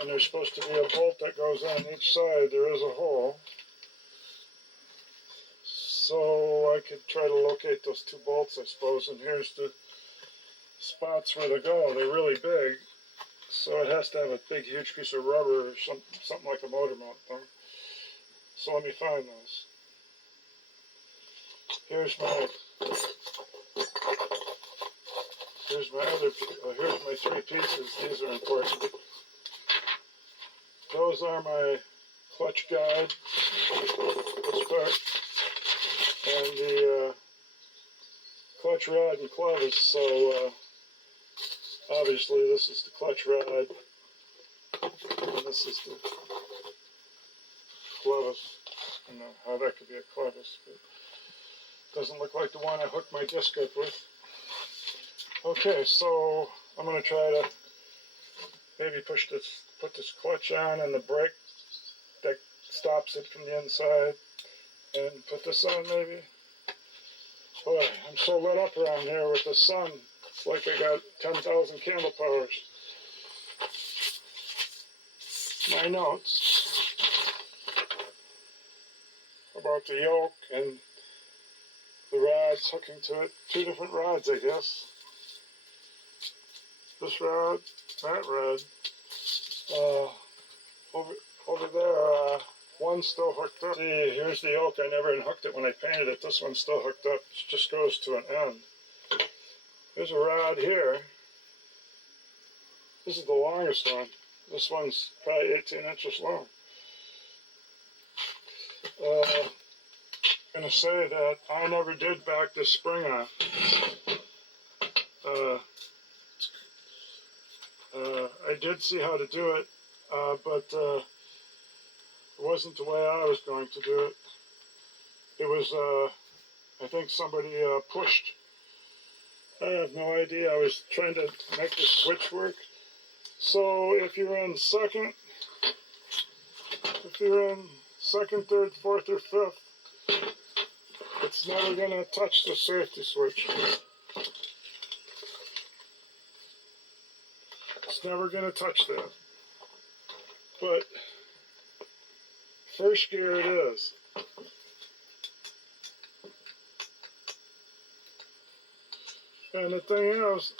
and there's supposed to be a bolt that goes on each side. There is a hole, so I could try to locate those two bolts, I suppose. And here's the spots where they go. They're really big, so it has to have a big, huge piece of rubber or something like a motor mount thing. So let me find those. Here's my three pieces. These are important. Those are my clutch guide, this part, and the clutch rod and clevis. So obviously this is the clutch rod, and this is the clevis. I don't know how that could be a clevis, but it doesn't look like the one I hooked my disc up with. Okay, so I'm going to try to maybe put this clutch on and the brake that stops it from the inside, and put this on maybe. Boy, I'm so lit up around here with the sun. It's like I got 10,000 candle powers. My notes about the yoke and the rods hooking to it. Two different rods, I guess. This rod, that rod. Over there, one's still hooked up. See, here's the yoke. I never unhooked it when I painted it. This one's still hooked up. It just goes to an end. There's a rod here. This is the longest one. This one's probably 18 inches long. I'm going to say that I never did back this spring off. I did see how to do it, but it wasn't the way I was going to do it. It was, I think somebody pushed. I have no idea. I was trying to make the switch work. So if you're in second, third, fourth, or fifth, it's never going to touch the safety switch. It's never going to touch that. But first gear it is. And the thing is,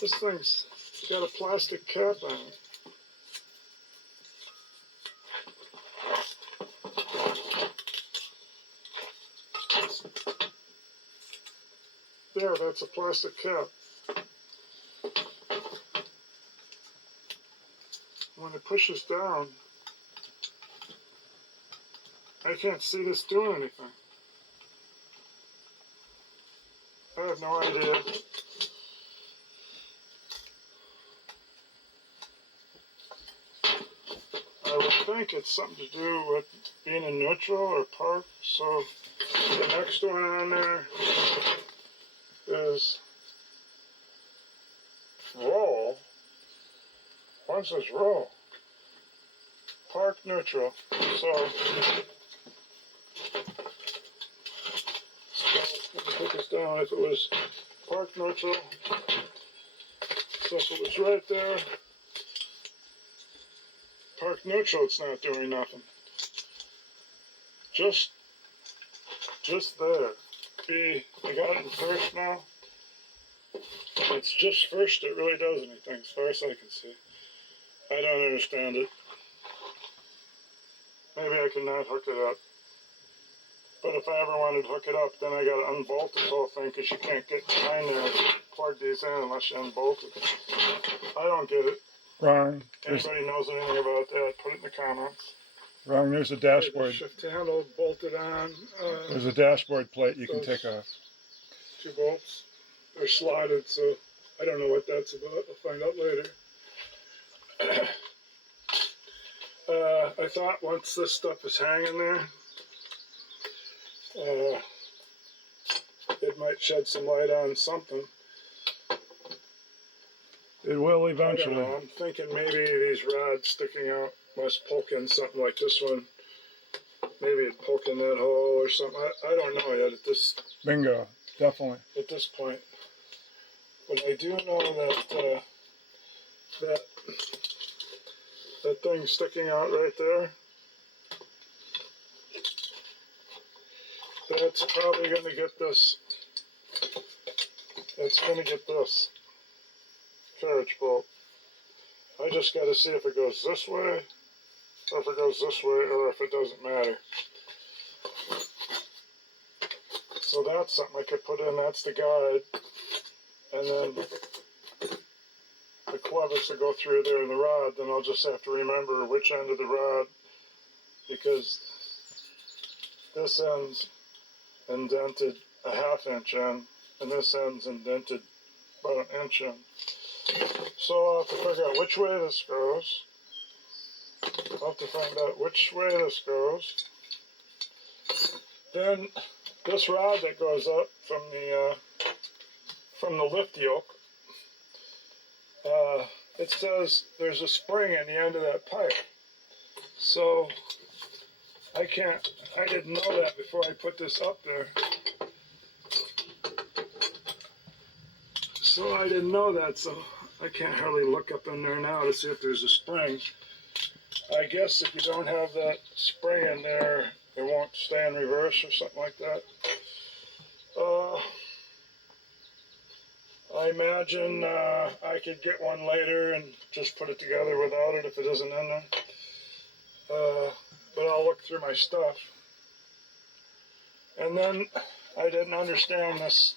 this thing's got a plastic cap on it. There, that's a plastic cap. When it pushes down, I can't see this doing anything. I have no idea. I would think it's something to do with being in neutral or park. So the next one on there is roll. One says roll. Park neutral. So let me put this down. If it was park neutral, so if it was right there, park neutral, it's not doing nothing. Just there. I got it in first now. It's just first that really does anything, as far as I can see. I don't understand it. Maybe I can not hook it up. But if I ever wanted to hook it up, then I got to unbolt this whole thing, because you can't get behind there and plug these in unless you unbolt it. I don't get it. Wrong. Anybody knows anything about that, put it in the comments. Wrong. There's a dashboard. Shift handle bolted on. There's a dashboard plate you can take off. 2 bolts. They're slotted, so I don't know what that's about. I'll find out later. I thought once this stuff is hanging there, it might shed some light on something. It will I don't eventually. know. I'm thinking maybe these rods sticking out must poke in something like this one. Maybe it poke in that hole or something. I don't know yet at this Bingo. Definitely. point. But I do know that that thing sticking out right there, that's probably going to get this. It's going to get this carriage bolt. I just got to see if it goes this way, or if it goes this way, or if it doesn't matter. So that's something I could put in. That's the guide, and then the clevis will go through there in the rod. Then I'll just have to remember which end of the rod, because this end's indented a ½ inch in, and this end's indented about an inch in. So I'll have to figure out which way this goes. I'll have to find out which way this goes. Then this rod that goes up from the lift yoke, it says there's a spring in the end of that pipe. So I didn't know that before I put this up there. So I didn't know that, so I can't hardly look up in there now to see if there's a spring. I guess if you don't have that spring in there, it won't stay in reverse or something like that. I imagine I could get one later and just put it together without it if it isn't in there. But I'll look through my stuff. And then I didn't understand this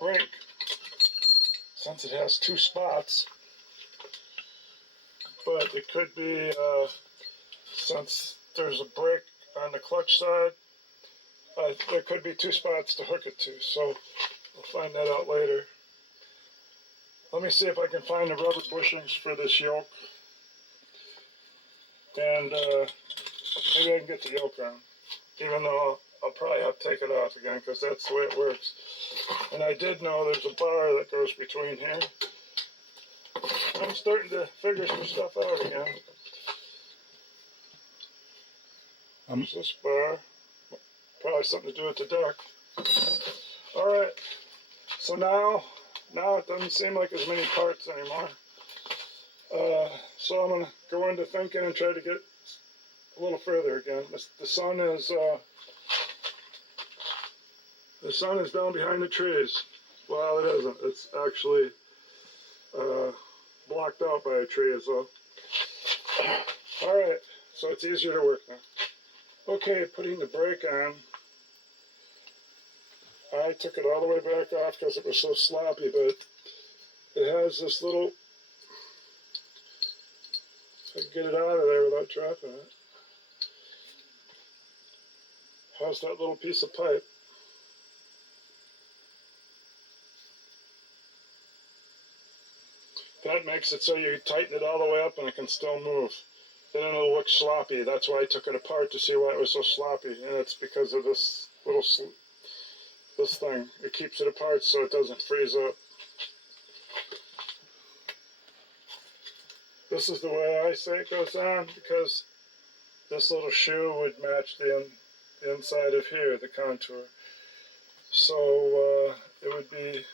brake, since it has 2 spots. But it could be, since there's a brake on the clutch side, there could be 2 spots to hook it to. So we'll find that out later. Let me see if I can find the rubber bushings for this yoke. And maybe I can get the yoke on, even though I'll probably have to take it off again, because that's the way it works. And I did know there's a bar that goes between here. I'm starting to figure some stuff out again. There's this bar. Probably something to do with the deck. Alright, so now it doesn't seem like as many parts anymore. So I'm going to go into thinking and try to get a little further again. The sun is down behind the trees. Well, it isn't. It's actually blocked out by a tree as well. Alright, so it's easier to work now. Okay, putting the brake on. I took it all the way back off because it was so sloppy, but it has this little, if I can get it out of there without dropping it, has that little piece of pipe. That makes it so you tighten it all the way up and it can still move. Then it'll look sloppy. That's why I took it apart, to see why it was so sloppy. And it's because of this little this thing. It keeps it apart so it doesn't freeze up. This is the way I say it goes on, because this little shoe would match the inside of here, the contour. So it would be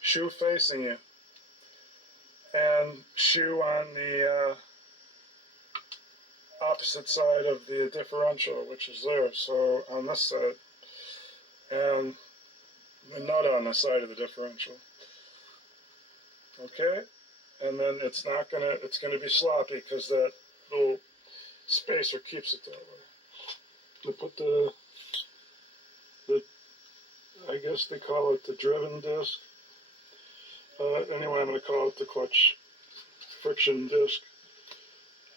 shoe facing you, and shoe on the opposite side of the differential, which is there. So on this side, and the nut on the side of the differential. Okay, and then it's gonna be sloppy because that little spacer keeps it that way. We put the I guess they call it the driven disc. Anyway, I'm gonna call it the clutch friction disc.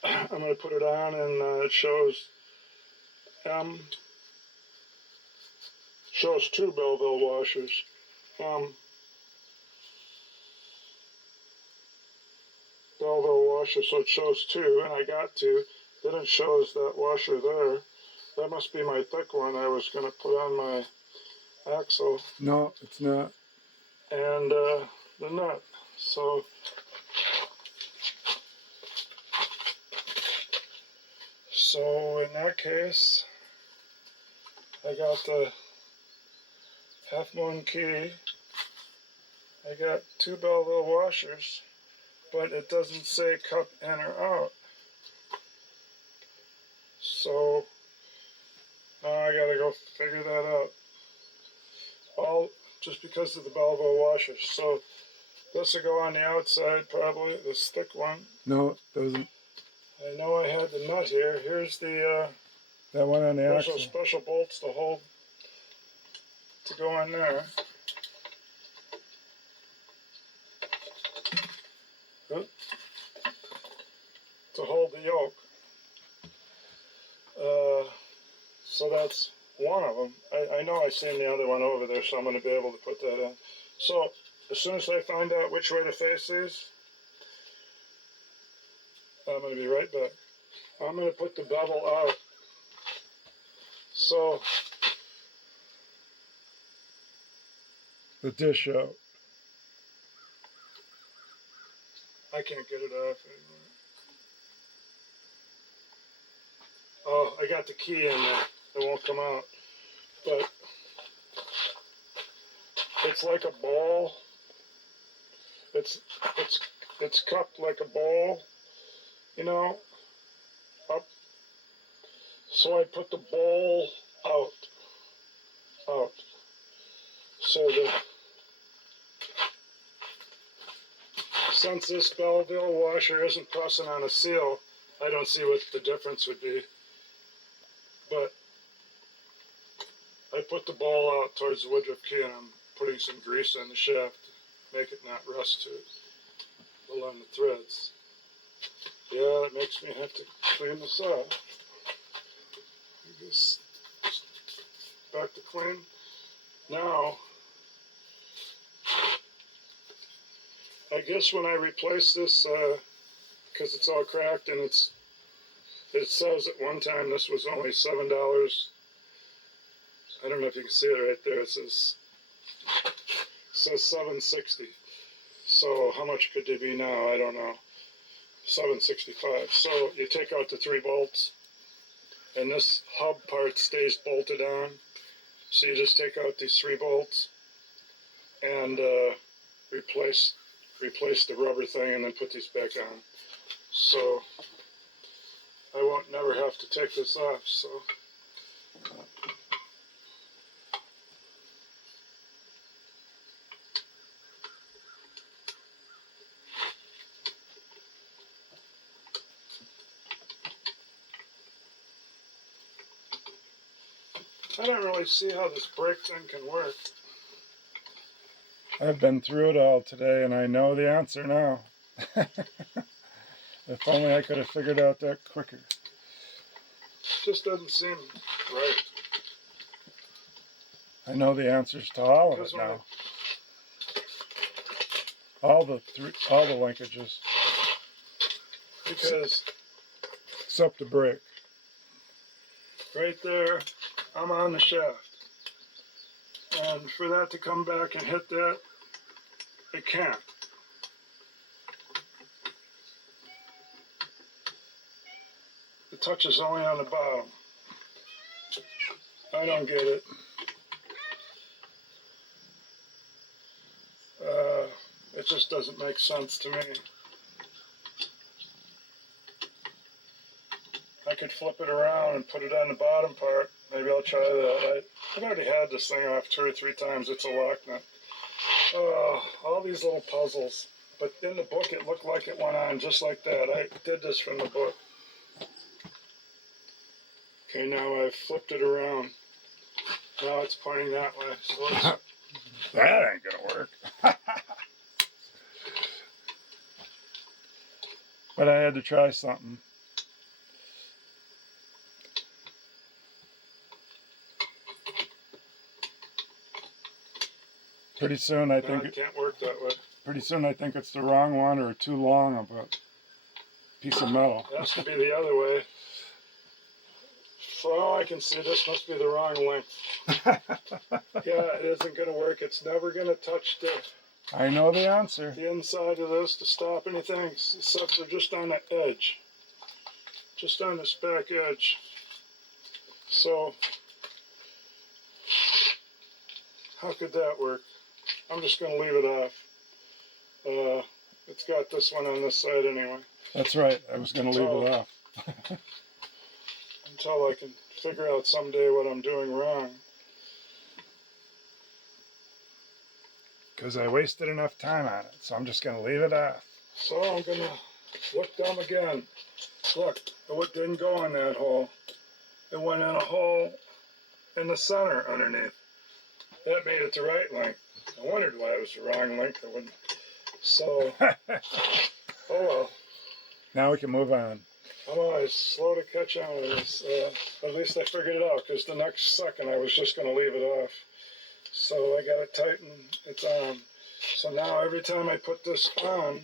I'm gonna put it on, and it shows two Belleville washers. Belleville washer, so it shows two, and I got two. Then it shows that washer there. That must be my thick one I was going to put on my axle. No, it's not. And the nut. So in that case, I got the half moon key. I got two Belleville washers, but it doesn't say cup in or out. So now I gotta go figure that out. All just because of the Belleville washers. So this will go on the outside, probably, this thick one. No, it doesn't. I know I had the nut here. Here's the That one on the there's axle. those special bolts to go in there. To hold the yoke. So that's one of them. I know I seen the other one over there, so I'm going to be able to put that in. So as soon as I find out which way to face these, I'm going to be right back. I'm going to put the bevel out. So The dish out. I can't get it off anymore. Oh, I got the key in there. It won't come out. But it's like a ball. It's cupped like a ball, you know, up. So I put the ball out. So since this Belleville washer isn't pressing on a seal, I don't see what the difference would be. But I put the ball out towards the Woodruff key, and I'm putting some grease in the shaft to make it not rust to it along the threads. Yeah, it makes me have to clean this up. I guess back to clean. Now, I guess when I replace this, because it's all cracked and it says at one time this was only $7. I don't know if you can see it right there. It says $7.60. So how much could they be now? I don't know. $7.65. So you take out the 3 bolts. and this hub part stays bolted on. So you just take out these 3 bolts and replace the rubber thing, and then put these back on. So I won't never have to take this off. So I don't really see how this brake thing can work. I've been through it all today, and I know the answer now. If only I could have figured out that quicker. Just doesn't seem right. I know the answers to all of it now. All the linkages, Because except the brake. right there, I'm on the shaft. And for that to come back and hit that, it can't. The touch is only on the bottom. I don't get it. It just doesn't make sense to me. I could flip it around and put it on the bottom part. Maybe I'll try that. I've already had this thing off 2 or 3 times. It's a lock nut. All these little puzzles. But in the book, it looked like it went on just like that. I did this from the book. Okay, now I've flipped it around. Now it's pointing that way. So let's... That ain't gonna work. But I had to try something. Pretty soon I think it can't work that way. Pretty soon I think it's the wrong one or too long of a piece of metal. It has to be the other way. For all I can see, this must be the wrong length. Yeah, it isn't going to work. It's never going to touch I know the answer. the inside of this to stop anything, except for just on the edge. Just on this back edge. So, how could that work? I'm just going to leave it off. It's got this one on this side anyway. That's right. I was going to leave it off. Until I can figure out someday what I'm doing wrong. Because I wasted enough time on it, so I'm just going to leave it off. So I'm going to look dumb again. Look, it didn't go in that hole. It went in a hole in the center underneath. That made it the right length. I wondered why it was the wrong length. It wouldn't. So, oh well. Now we can move on. I'm always slow to catch on with this. At least I figured it out, because the next second I was just going to leave it off. So I got it tightened. It's on. So now every time I put this on,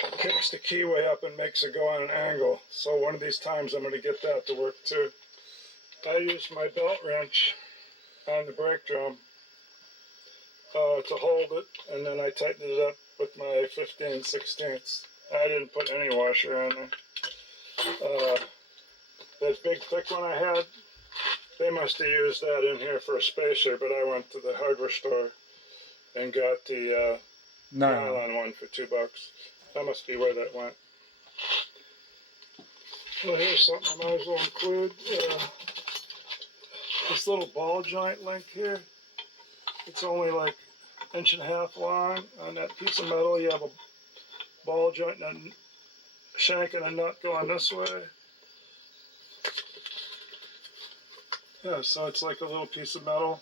it kicks the keyway up and makes it go on an angle. So one of these times I'm going to get that to work too. I used my belt wrench on the brake drum to hold it, and then I tightened it up with my 15/16. I didn't put any washer on there. That big thick one I had, they must have used that in here for a spacer, but I went to the hardware store and got the nylon one for $2. That must be where that went. Well, here's something I might as well include. This little ball joint link here. It's only like 1.5 inches long. On that piece of metal, you have a ball joint and a shank and a nut going this way. Yeah, so it's like a little piece of metal,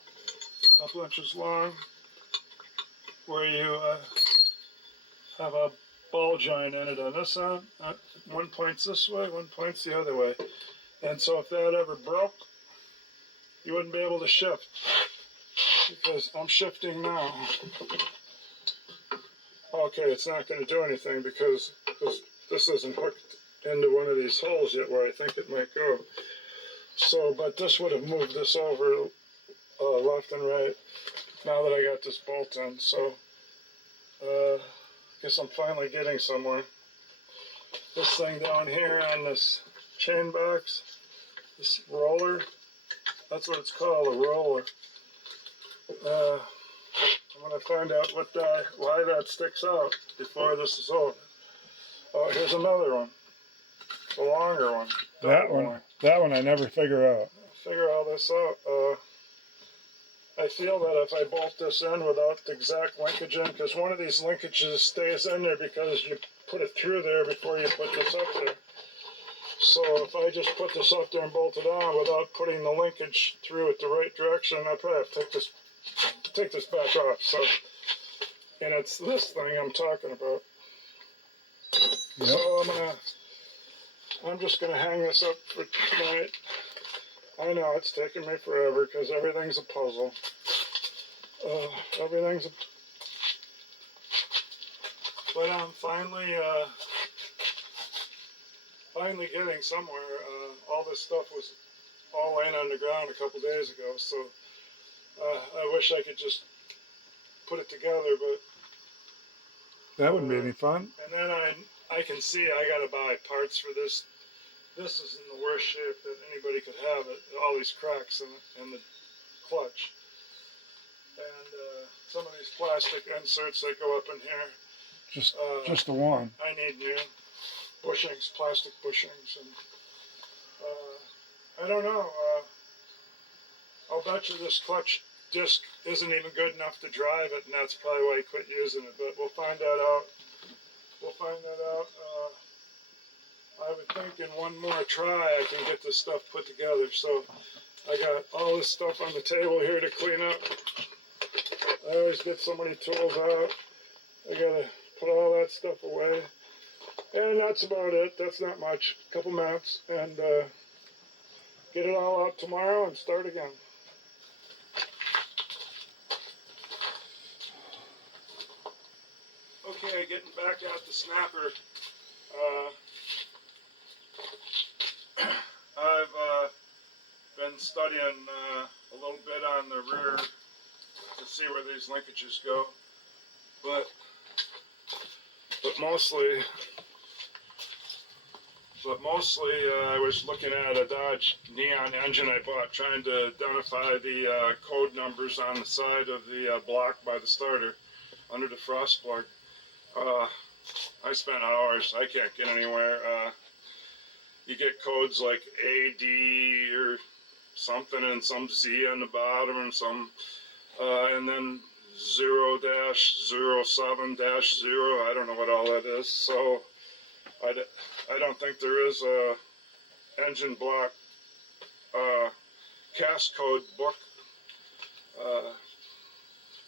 a couple inches long, where you have a ball joint in it on this end. One points this way, one points the other way. And so if that ever broke, you wouldn't be able to shift, because I'm shifting now. Okay, it's not going to do anything because this isn't hooked into one of these holes yet where I think it might go. So, but this would have moved this over left and right now that I got this bolt in. So, I guess I'm finally getting somewhere. This thing down here on this chain box, this roller. That's what it's called, a roller. I'm gonna find out why that sticks out before this is over. Oh, here's another one, a longer one. That one I never figure out. Figure all this out. I feel that if I bolt this in without the exact linkage in, because one of these linkages stays in there because you put it through there before you put this up there. So if I just put this up there and bolt it on without putting the linkage through it the right direction, I probably have to take this back off. So, and it's this thing I'm talking about. Yep. So I'm just gonna hang this up for tonight. I know it's taking me forever because everything's a puzzle. But I'm finally getting somewhere. All this stuff was all laying on the ground a couple days ago, so I wish I could just put it together, but That wouldn't be any fun. and then I can see I gotta buy parts for this. This is in the worst shape that anybody could have it. All these cracks in the clutch, and some of these plastic inserts that go up in here. Just the one. I need new bushings, plastic bushings, and I don't know. I'll bet you this clutch disc isn't even good enough to drive it, and that's probably why he quit using it. But we'll find that out. I would think in one more try I can get this stuff put together. So I got all this stuff on the table here to clean up. I always get so many tools out. I gotta put all that stuff away. And that's about it. That's not much. A couple minutes. And get it all out tomorrow and start again. Okay, getting back at the snapper. I've been studying a little bit on the rear to see where these linkages go, but mostly I was looking at a Dodge Neon engine I bought, trying to identify the code numbers on the side of the block by the starter under the frost plug. I spent hours. I can't get anywhere. You get codes like AD or something and some Z on the bottom and some, and then 0-07-0. I don't know what all that is. So I don't think there is a engine block cast code book.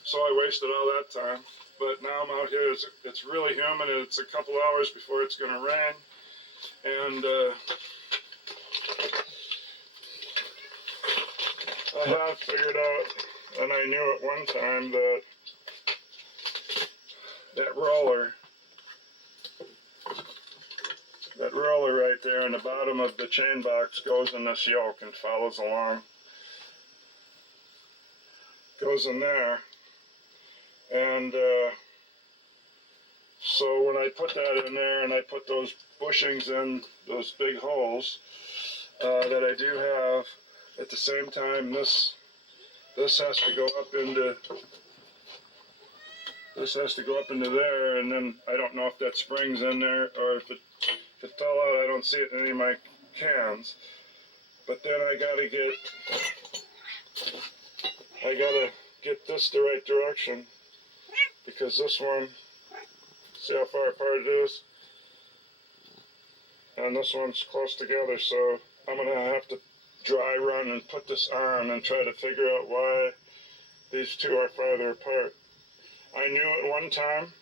So I wasted all that time. But now I'm out here. It's really humid, and it's a couple hours before it's going to rain. And I have figured out, and I knew at one time that roller right there in the bottom of the chain box goes in this yoke and follows along. Goes in there. And so when I put that in there and I put those bushings in those big holes that I do have, at the same time this has to go up into there, and then I don't know if that spring's in there or if it fell out. I don't see it in any of my cans. But then I gotta get this the right direction, because this one, see how far apart it is? And this one's close together, so I'm gonna have to dry run and put this on and try to figure out why these two are farther apart. I knew it one time,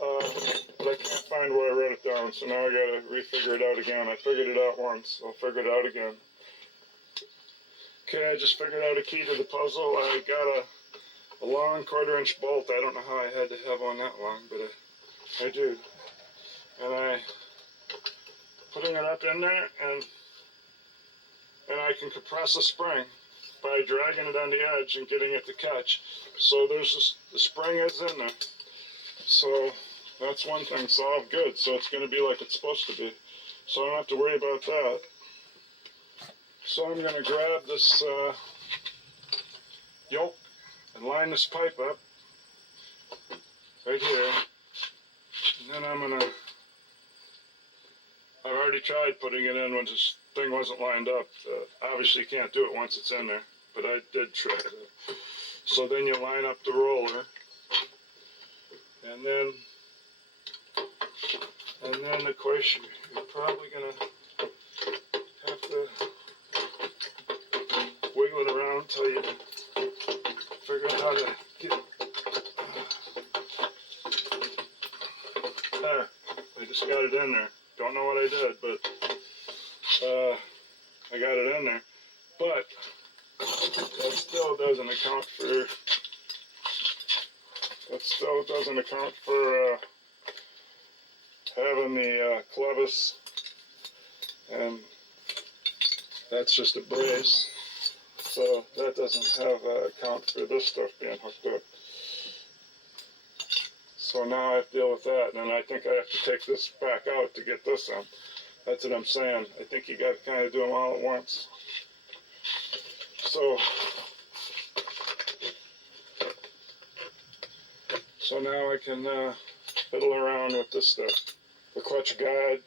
but I can't find where I wrote it down, so now I gotta refigure it out again. I figured it out once, I'll figure it out again. Okay, I just figured out a key to the puzzle. I got a long 1/4-inch bolt. I don't know how I had to have one that long, but I do. And I putting it up in there, and I can compress a spring by dragging it on the edge and getting it to catch. So the spring is in there. So that's one thing solved. Good. So it's going to be like it's supposed to be. So I don't have to worry about that. So I'm going to grab this yoke and line this pipe up right here. And then I'm going to, I've already tried putting it in when this thing wasn't lined up. Obviously you can't do it once it's in there, but I did try it. So then you line up the roller, and then of course you're probably going to have to wiggle it around until you figure out how to get there. I just got it in there. Don't know what I did, but I got it in there. But that still doesn't account for having the clevis, and that's just a brace. So that doesn't have account for this stuff being hooked up. So now I have to deal with that, and I think I have to take this back out to get this in. That's what I'm saying. I think you got to kind of do them all at once. So now I can fiddle around with this stuff. The clutch guide,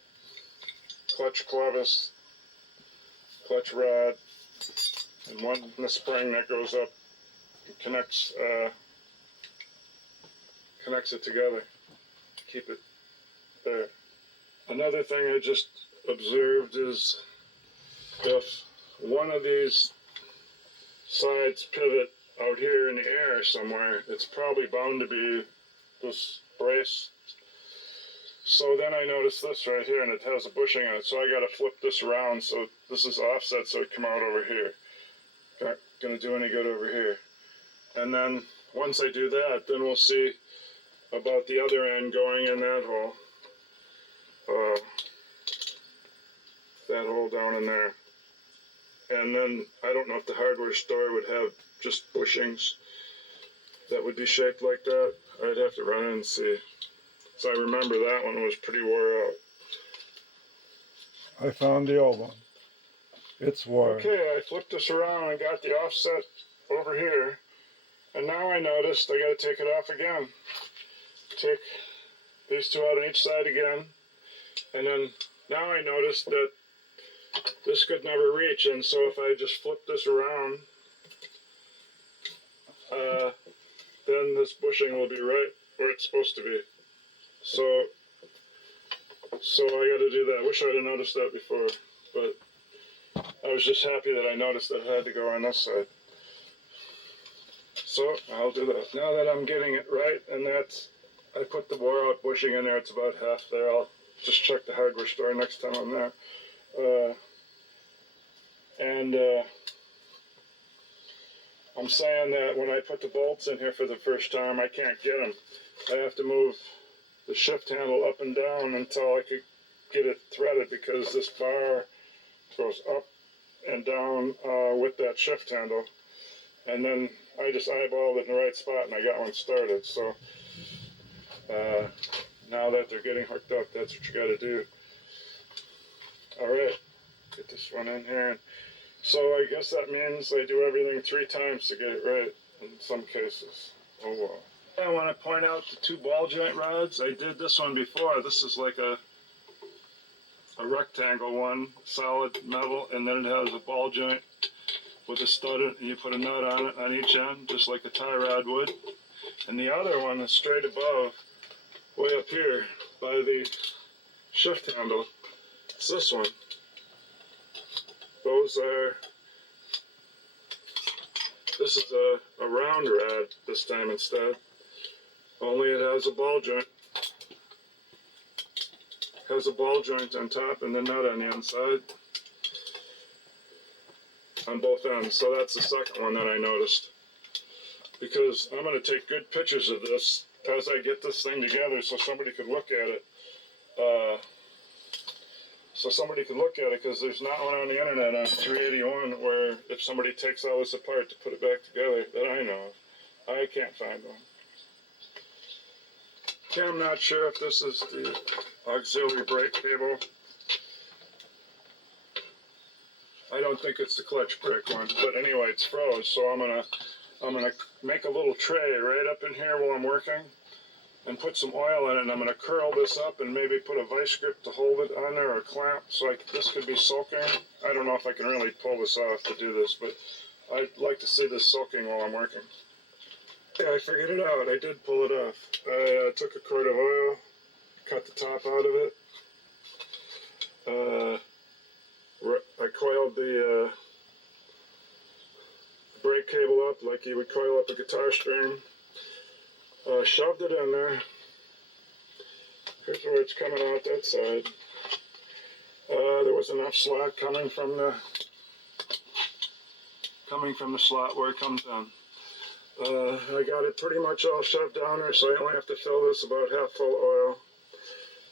clutch clevis, clutch rod, and one in the spring that goes up and connects it together to keep it there. Another thing I just observed is if one of these sides pivot out here in the air somewhere, it's probably bound to be this brace. So then I noticed this right here, and it has a bushing on it, so I got to flip this around so this is offset so it come out over here. Not going to do any good over here. And then once I do that, then we'll see about the other end going in that hole. That hole down in there. And then I don't know if the hardware store would have just bushings that would be shaped like that. I'd have to run in and see. So I remember that one was pretty wore out. I found the old one. It's wore. Okay, I flipped this around and got the offset over here. And now I noticed I got to take it off again. Take these two out on each side again. And then now I noticed that this could never reach, and so if I just flip this around, then this bushing will be right where it's supposed to be. So I got to do that. I wish I'd have noticed that before, but I was just happy that I noticed that it had to go on this side. So I'll do that. Now that I'm getting it right, and I put the wore out bushing in there, it's about half there. I'll just check the hardware store next time I'm there. I'm saying that when I put the bolts in here for the first time, I can't get them. I have to move the shift handle up and down until I could get it threaded, because this bar goes up and down with that shift handle. And then I just eyeballed it in the right spot and I got one started. So now that they're getting hooked up, that's what you got to do. All right, get this one in here. So I guess that means I do everything 3 times to get it right in some cases. Oh well. I want to point out the 2 ball joint rods. I did this one before. This is like a rectangle one, solid metal, and then it has a ball joint with a stud, and you put a nut on it on each end, just like a tie rod would. And the other one is straight above, way up here by the shift handle. It's this one. This is a round rod this time instead, only it has a ball joint. Has a ball joint on top and the nut on the inside on both ends. So that's the second one that I noticed, because I'm going to take good pictures of this as I get this thing together so somebody could look at it. Because there's not one on the internet on 381 where if somebody takes all this apart to put it back together that I know of. I can't find one. Okay, I'm not sure if this is the auxiliary brake cable. I don't think it's the clutch brake one, but anyway, it's froze. So I'm gonna make a little tray right up in here while I'm working, and put some oil in it. And I'm gonna curl this up and maybe put a vice grip to hold it on there, or a clamp, so this could be soaking. I don't know if I can really pull this off to do this, but I'd like to see this soaking while I'm working. Yeah, I figured it out. I did pull it off. I took a quart of oil, cut the top out of it. I coiled the brake cable up like you would coil up a guitar string. Shoved it in there. Here's where it's coming out that side. There was enough slack coming from the slot where it comes in. I got it pretty much all shoved down there, so I only have to fill this about half full of oil.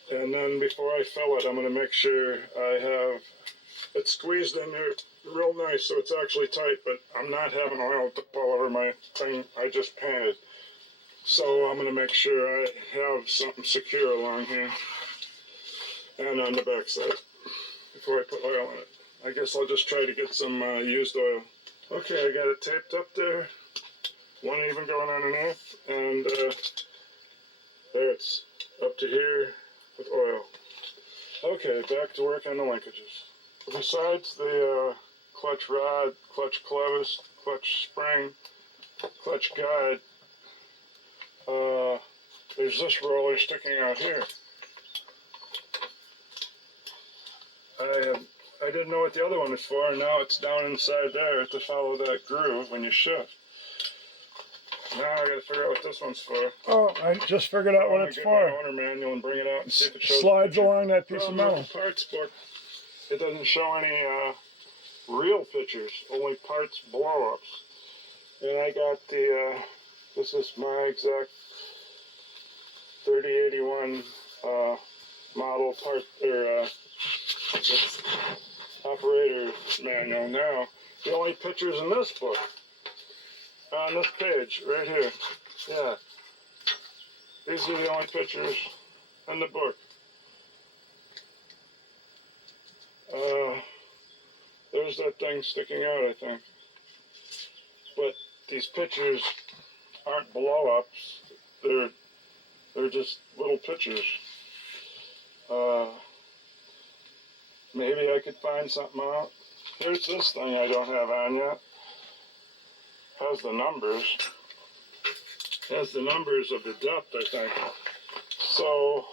And then before I fill it, I'm going to make sure I have it squeezed in there real nice so it's actually tight, but I'm not having oil all over my thing I just painted. So I'm going to make sure I have something secure along here and on the back side before I put oil in it. I guess I'll just try to get some used oil. Okay, I got it taped up there. One even going underneath, and there it's up to here with oil. Okay, back to work on the linkages. Besides the clutch rod, clutch clevis, clutch spring, clutch guide, there's this roller sticking out here. I didn't know what the other one was for, and now it's down inside there to follow that groove when you shift. Now I gotta figure out what this one's for. Oh, I just figured out what it's for. Owner manual and bring it out and see if it shows. Slides along that piece of metal. The parts book. It doesn't show any real pictures, only parts blow-ups. And I got the. This is my exact 3081 model part or operator manual. Now the only pictures in this book. On this page, right here. Yeah. These are the only pictures in the book. There's that thing sticking out, I think. But these pictures aren't blow-ups. They're just little pictures. Maybe I could find something out. Here's this thing I don't have on yet. Has the numbers. Has the numbers of the depth, I think. So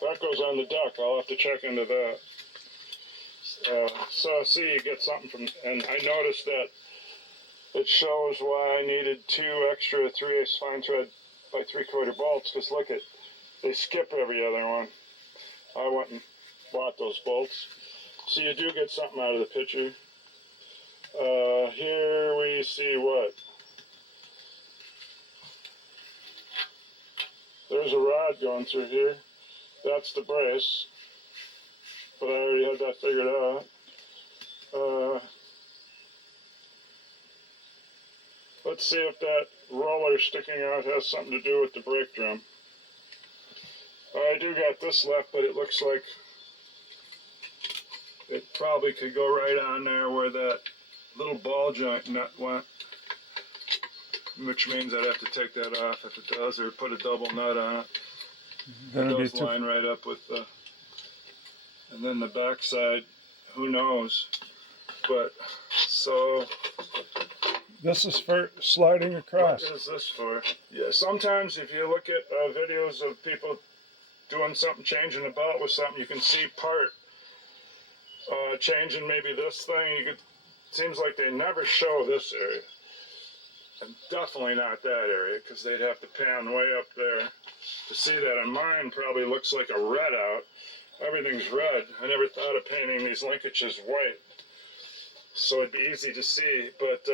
that goes on the deck. I'll have to check into that. So see, you get something from, and I noticed that it shows why I needed 2 extra 3/8 fine thread by 3/4 bolts. Because look at, they skip every other one. I went and bought those bolts. So you do get something out of the picture. Here we see what? There's a rod going through here. That's the brace. But I already had that figured out. Let's see if that roller sticking out has something to do with the brake drum. I do got this left, but it looks like it probably could go right on there where that little ball joint nut went, which means I'd have to take that off if it does, or put a double nut on it. It does line right up with the, and then the back side, who knows? But so this is for sliding across. What is this for? Yeah, sometimes if you look at videos of people doing something, changing a belt with something, you can see part changing maybe this thing. You could. Seems like they never show this area, and definitely not that area, because they'd have to pan way up there to see that. And mine probably looks like a red out. Everything's red. I never thought of painting these linkages white, so it'd be easy to see. But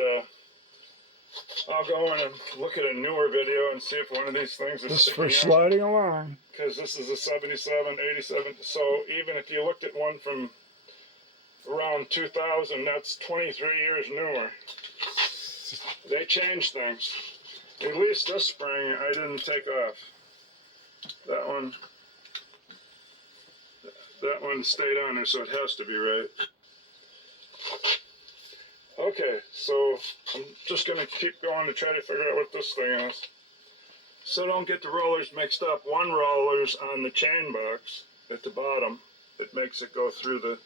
I'll go in and look at a newer video and see if one of these things is sticking out. This is for sliding along. Because this is a 77, 87. So even if you looked at one from around 2000, that's 23 years newer. They changed things. At least this spring I didn't take off. That one stayed on there, so it has to be right. Okay, so I'm just gonna keep going to try to figure out what this thing is. So don't get the rollers mixed up. One roller's on the chain box at the bottom. It makes it go through the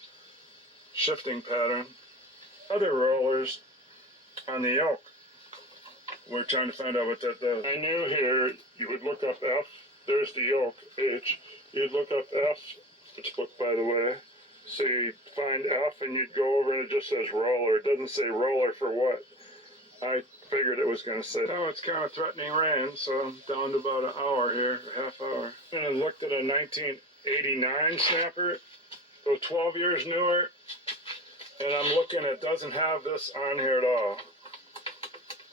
shifting pattern. Other rollers on the yoke. We're trying to find out what that does. I knew here you would look up F. There's the yoke, H. You'd look up F. It's booked, by the way. So you'd find F and you'd go over and it just says roller. It doesn't say roller for what. I figured it was going to say. Now it's kind of threatening rain, so I'm down to about an hour here, a half hour. And I looked at a 1989 snapper, so 12 years newer. And I'm looking, it doesn't have this on here at all.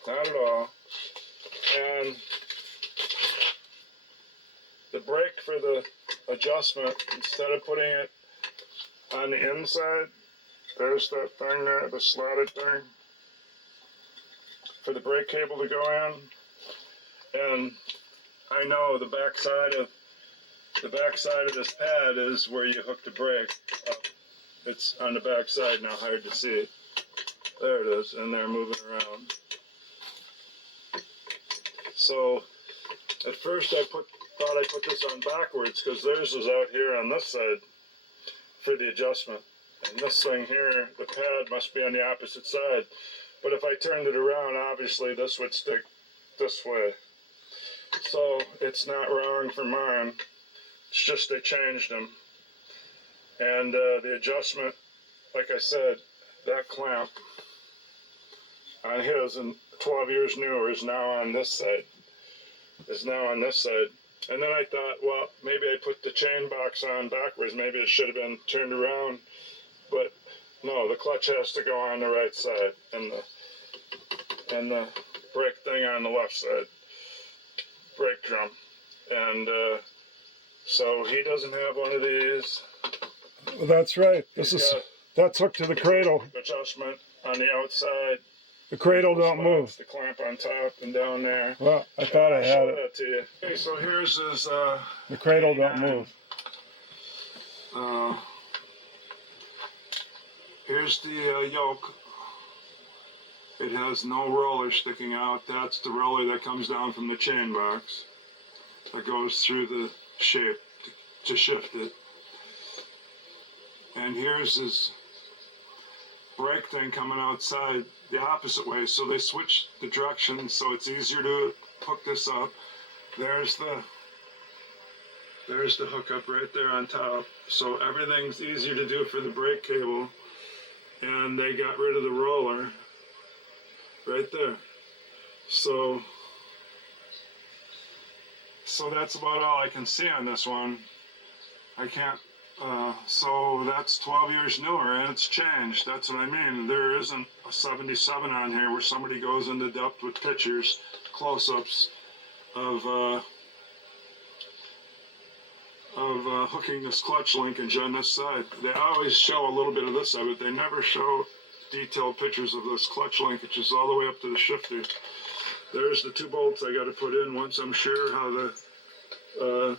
Not at all. And the brake for the adjustment, instead of putting it on the inside, there's that thing there, the slotted thing for the brake cable to go in. And I know the back side of this pad is where you hook the brake up. It's on the back side now, hard to see it. There it is, and they're moving around. So at first I thought I put this on backwards because theirs is out here on this side for the adjustment. And this thing here, the pad must be on the opposite side. But if I turned it around, obviously this would stick this way. So it's not wrong for mine. It's just they changed them. And the adjustment, like I said, that clamp on his and 12 years newer is now on this side. And then I thought, well, maybe I put the chain box on backwards. Maybe it should have been turned around. But no, the clutch has to go on the right side, and the brake thing on the left side, brake drum. And so he doesn't have one of these. Well, that's right. That's hooked to the cradle. Adjustment on the outside. The cradle don't move. The clamp on top and down there. Well, I thought I had I'll show it. that to you. Okay, so here's his. The cradle don't move. Here's the yoke. It has no roller sticking out. That's the roller that comes down from the chain box. That goes through the shape to shift it. And here's his brake thing coming outside the opposite way. So they switched the direction so it's easier to hook this up. There's the hookup right there on top. So everything's easier to do for the brake cable. And they got rid of the roller right there. So that's about all I can see on this one. I can't, so that's 12 years newer and it's changed. That's what I mean. There isn't a 77 on here where somebody goes into depth with pictures, close-ups of hooking this clutch linkage on this side. They always show a little bit of this of it. They never show detailed pictures of this clutch linkages all the way up to the shifter. There's the 2 bolts I got to put in once I'm sure how the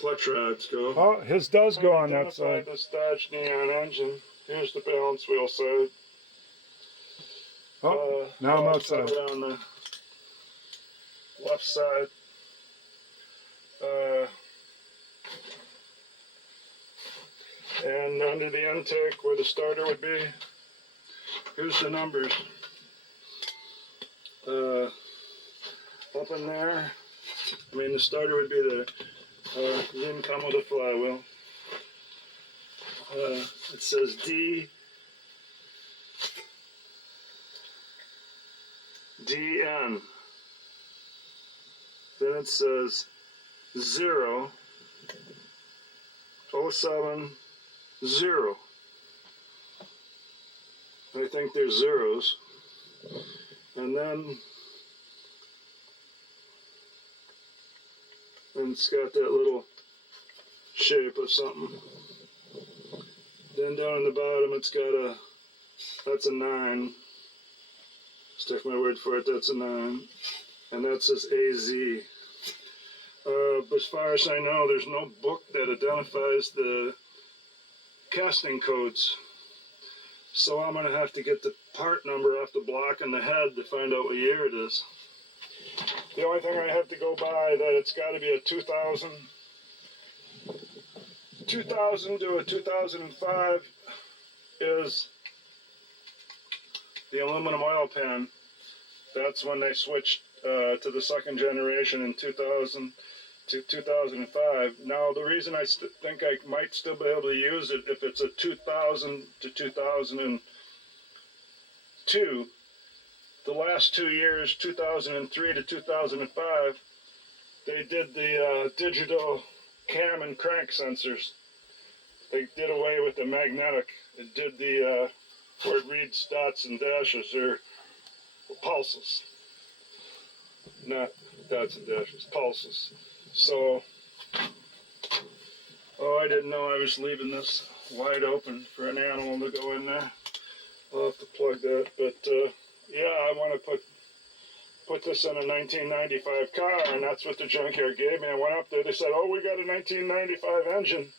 clutch rods go. Oh, his does go on that side. This Dodge Neon engine. Here's the balance wheel side. Oh, now I'm outside. On the left side. And under the intake where the starter would be, here's the numbers. Up in there, I mean the starter would be there. Didn't come with a flywheel. It says DN. Then it says 0, 07, 0. I think there's zeros. And then it's got that little shape of something. Then down on the bottom it's got that's a 9. Stick my word for it, that's a 9. And that says AZ. But as far as I know, there's no book that identifies the casting codes. So I'm going to have to get the part number off the block and the head to find out what year it is. The only thing I have to go by that it's got to be a 2000 to a 2005 is the aluminum oil pan. That's when they switched to the second generation in 2000 to 2005. Now, the reason I think I might still be able to use it if it's a 2000 to 2002, the last 2 years, 2003 to 2005, they did the digital cam and crank sensors. They did away with the magnetic. It did the, where it reads dots and dashes, or pulses. Not dots and dashes, pulses. So, oh, I didn't know I was leaving this wide open for an animal to go in there. I'll have to plug that, but yeah, I want to put this in a 1995 car, and that's what the junkyard gave me. I went up there, they said, oh, we got a 1995 engine,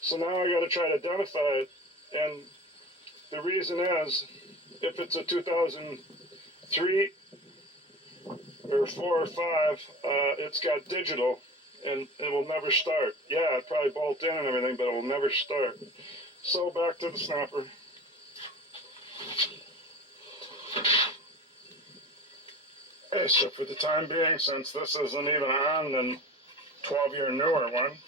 so now I got to try to identify it, and the reason is, if it's a 2003 or 4 or 5, it's got digital, and it will never start. Yeah, it probably bolt in and everything, but it will never start. So back to the snapper. Okay, so for the time being, since this isn't even on the 12-year newer one,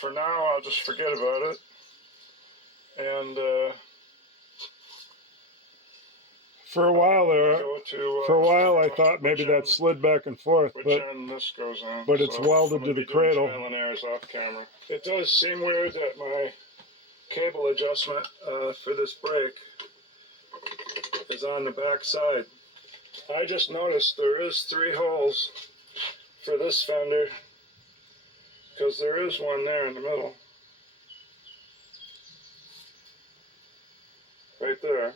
for now I'll just forget about it. And For a while there, go to, for a while I thought maybe that slid back and forth, which end this goes on. but it's So welded I'm to gonna the be doing cradle. trial and errors off camera. It does seem weird that my cable adjustment for this brake is on the back side. I just noticed there is 3 holes for this fender, because there is one there in the middle. Right there.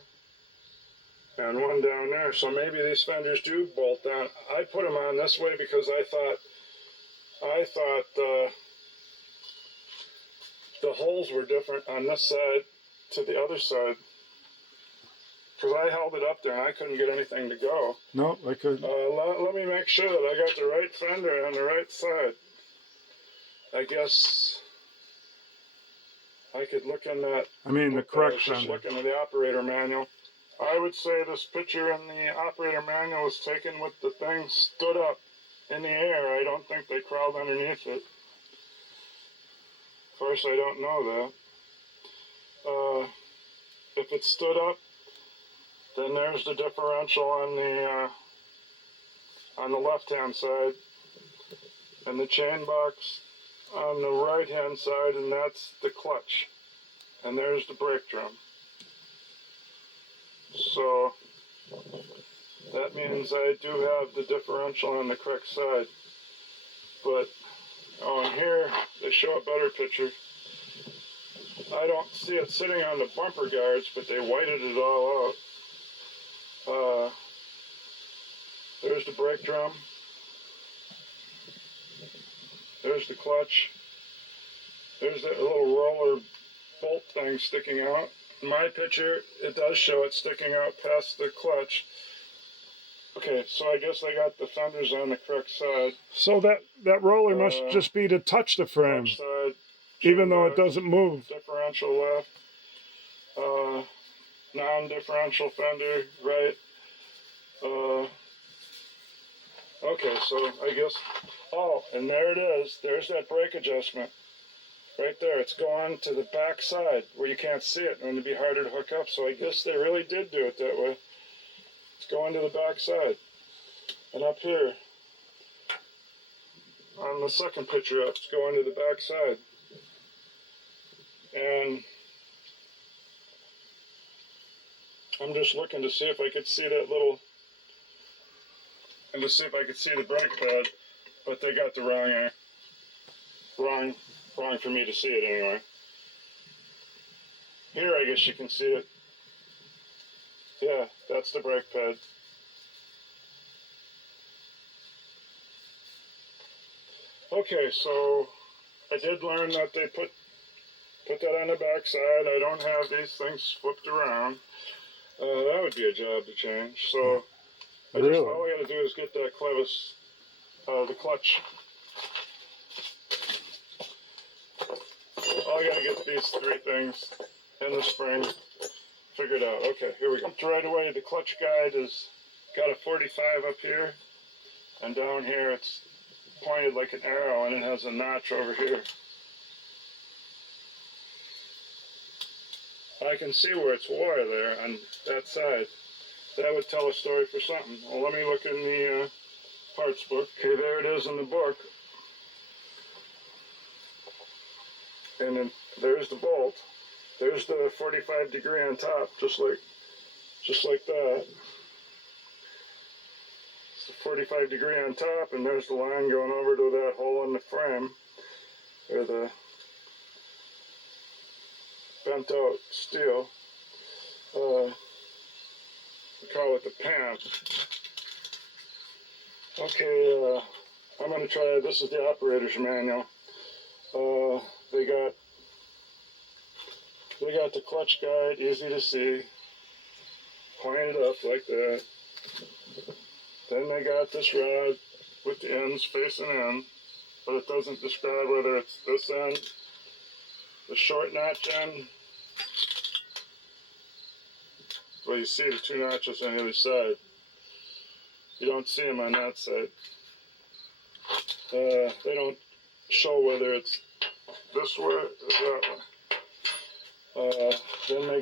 And one down there. So maybe these fenders do bolt down. I put them on this way because I thought the holes were different on this side to the other side. Because I held it up there and I couldn't get anything to go. No, I couldn't. Let me make sure that I got the right fender on the right side. I guess I could look in that. I mean the book that I correct was just fender. looking at the operator manual. I would say this picture in the operator manual was taken with the thing stood up in the air. I don't think they crawled underneath it. Of course, I don't know that. If it stood up, then there's the differential on the left-hand side, and the chain box on the right-hand side, and that's the clutch. And there's the brake drum. So that means I do have the differential on the correct side. But on here, they show a better picture. I don't see it sitting on the bumper guards, but they whited it all out. There's the brake drum. There's the clutch. There's that little roller bolt thing sticking out. In my picture, it does show it sticking out past the clutch. Okay, so I guess I got the fenders on the correct side. So that roller must just be to touch the frame, Clutch side, even though it back, doesn't move. differential left, non-differential fender right. Okay, so I guess, oh, and there it is. There's that brake adjustment. Right there, it's going to the back side where you can't see it and it'd be harder to hook up. So I guess they really did do it that way. It's going to the back side. And up here, on the second picture up, it's going to the back side. And I'm just looking to see if I could see that little, and to see if I could see the brake pad, but they got the wrong for me to see it anyway. Here, I guess you can see it. Yeah, that's the brake pad. Okay, so I did learn that they put Put that on the back side. I don't have these things flipped around. That would be a job to change. So Really? all I got to do is get that clevis, the clutch. All I got to get these three things and the spring figured out. Okay, here we go. Right away, the clutch guide has got a 45 up here, and down here it's pointed like an arrow, and it has a notch over here. I can see where it's wire there on that side. That would tell a story for something. Well, let me look in the parts book. Okay, there it is in the book. And then there's the bolt. There's the 45 degree on top, just like that. It's the 45 degree on top, and there's the line going over to that hole in the frame, or the bent out steel. We call it the pan. Okay, I'm going to try, this is the operator's manual. They got the clutch guide, easy to see, pointed up like that. Then they got this rod with the ends facing in, but it doesn't describe whether it's this end, the short notch end. Well, you see the two notches on the other side. You don't see them on that side. They don't show whether it's this way or that way. Then they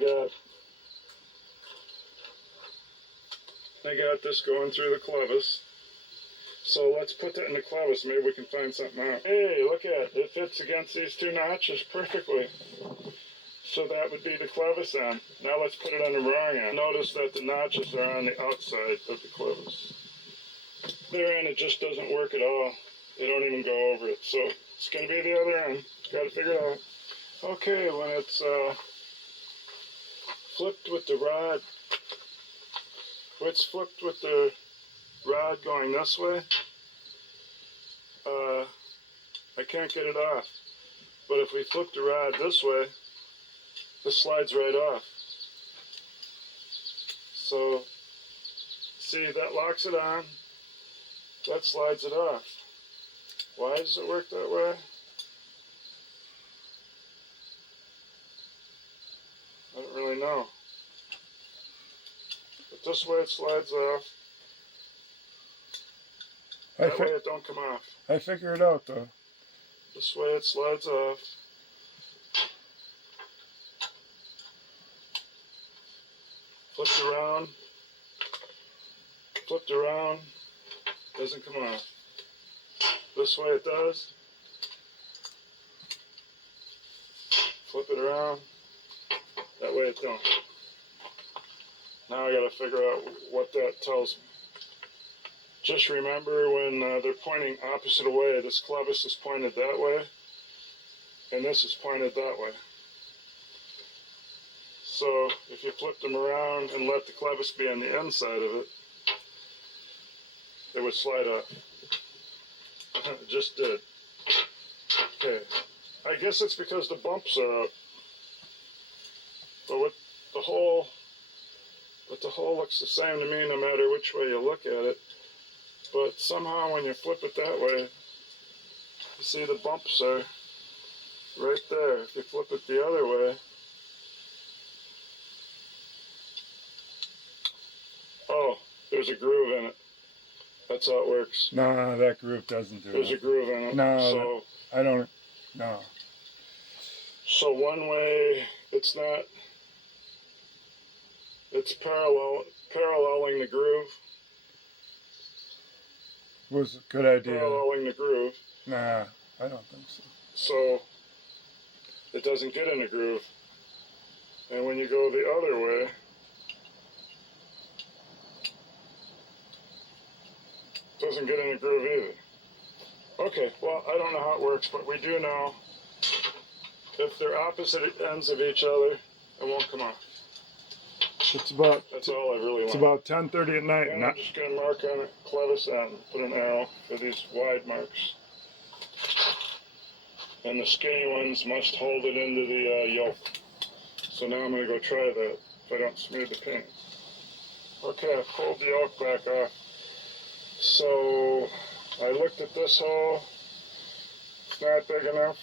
got this going through the clevis. So let's put that in the clevis. Maybe we can find something out. Hey, look at it. It fits against these two notches perfectly. So that would be the clevis end. Now let's put it on the wrong end. Notice that the notches are on the outside of the clevis. Their end, it just doesn't work at all. They don't even go over it. So it's going to be the other end. Got to figure it out. Okay, when it's flipped with the rod, when it's flipped with the rod going this way, I can't get it off. But if we flip the rod this way, this slides right off. So, see, that locks it on. That slides it off. Why does it work that way? I don't really know. But this way it slides off. That way it don't come off. I figure it out though. This way it slides off. Flipped around. Flipped around. Doesn't come off. This way it does. Flip it around. That way it don't. Now I gotta figure out what that tells me. Just remember when they're pointing opposite away, this clevis is pointed that way, and this is pointed that way. So if you flip them around and let the clevis be on the inside of it, it would slide up. It just did. Okay. I guess it's because the bumps are up. But with the hole looks the same to me no matter which way you look at it. But somehow when you flip it that way, you see the bumps are right there. If you flip it the other way, oh, there's a groove in it. That's how it works. No, that groove doesn't do it. There's a groove in it. No, so, I don't. No. So one way, it's not. It's paralleling the groove. Was a good idea. Paralleling the groove. Nah, I don't think so. So it doesn't get in a groove. And when you go the other way, it doesn't get in a groove either. Okay, well, I don't know how it works, but we do know if they're opposite ends of each other, it won't come off. It's about. That's all I really want. It's about 10:30 at night. And I'm just going to mark on it, clevis end, put an arrow for these wide marks. and the skinny ones must hold it into the yoke. So now I'm going to go try that if I don't smear the paint. Okay, I pulled the yoke back off. So I looked at this hole. It's not big enough.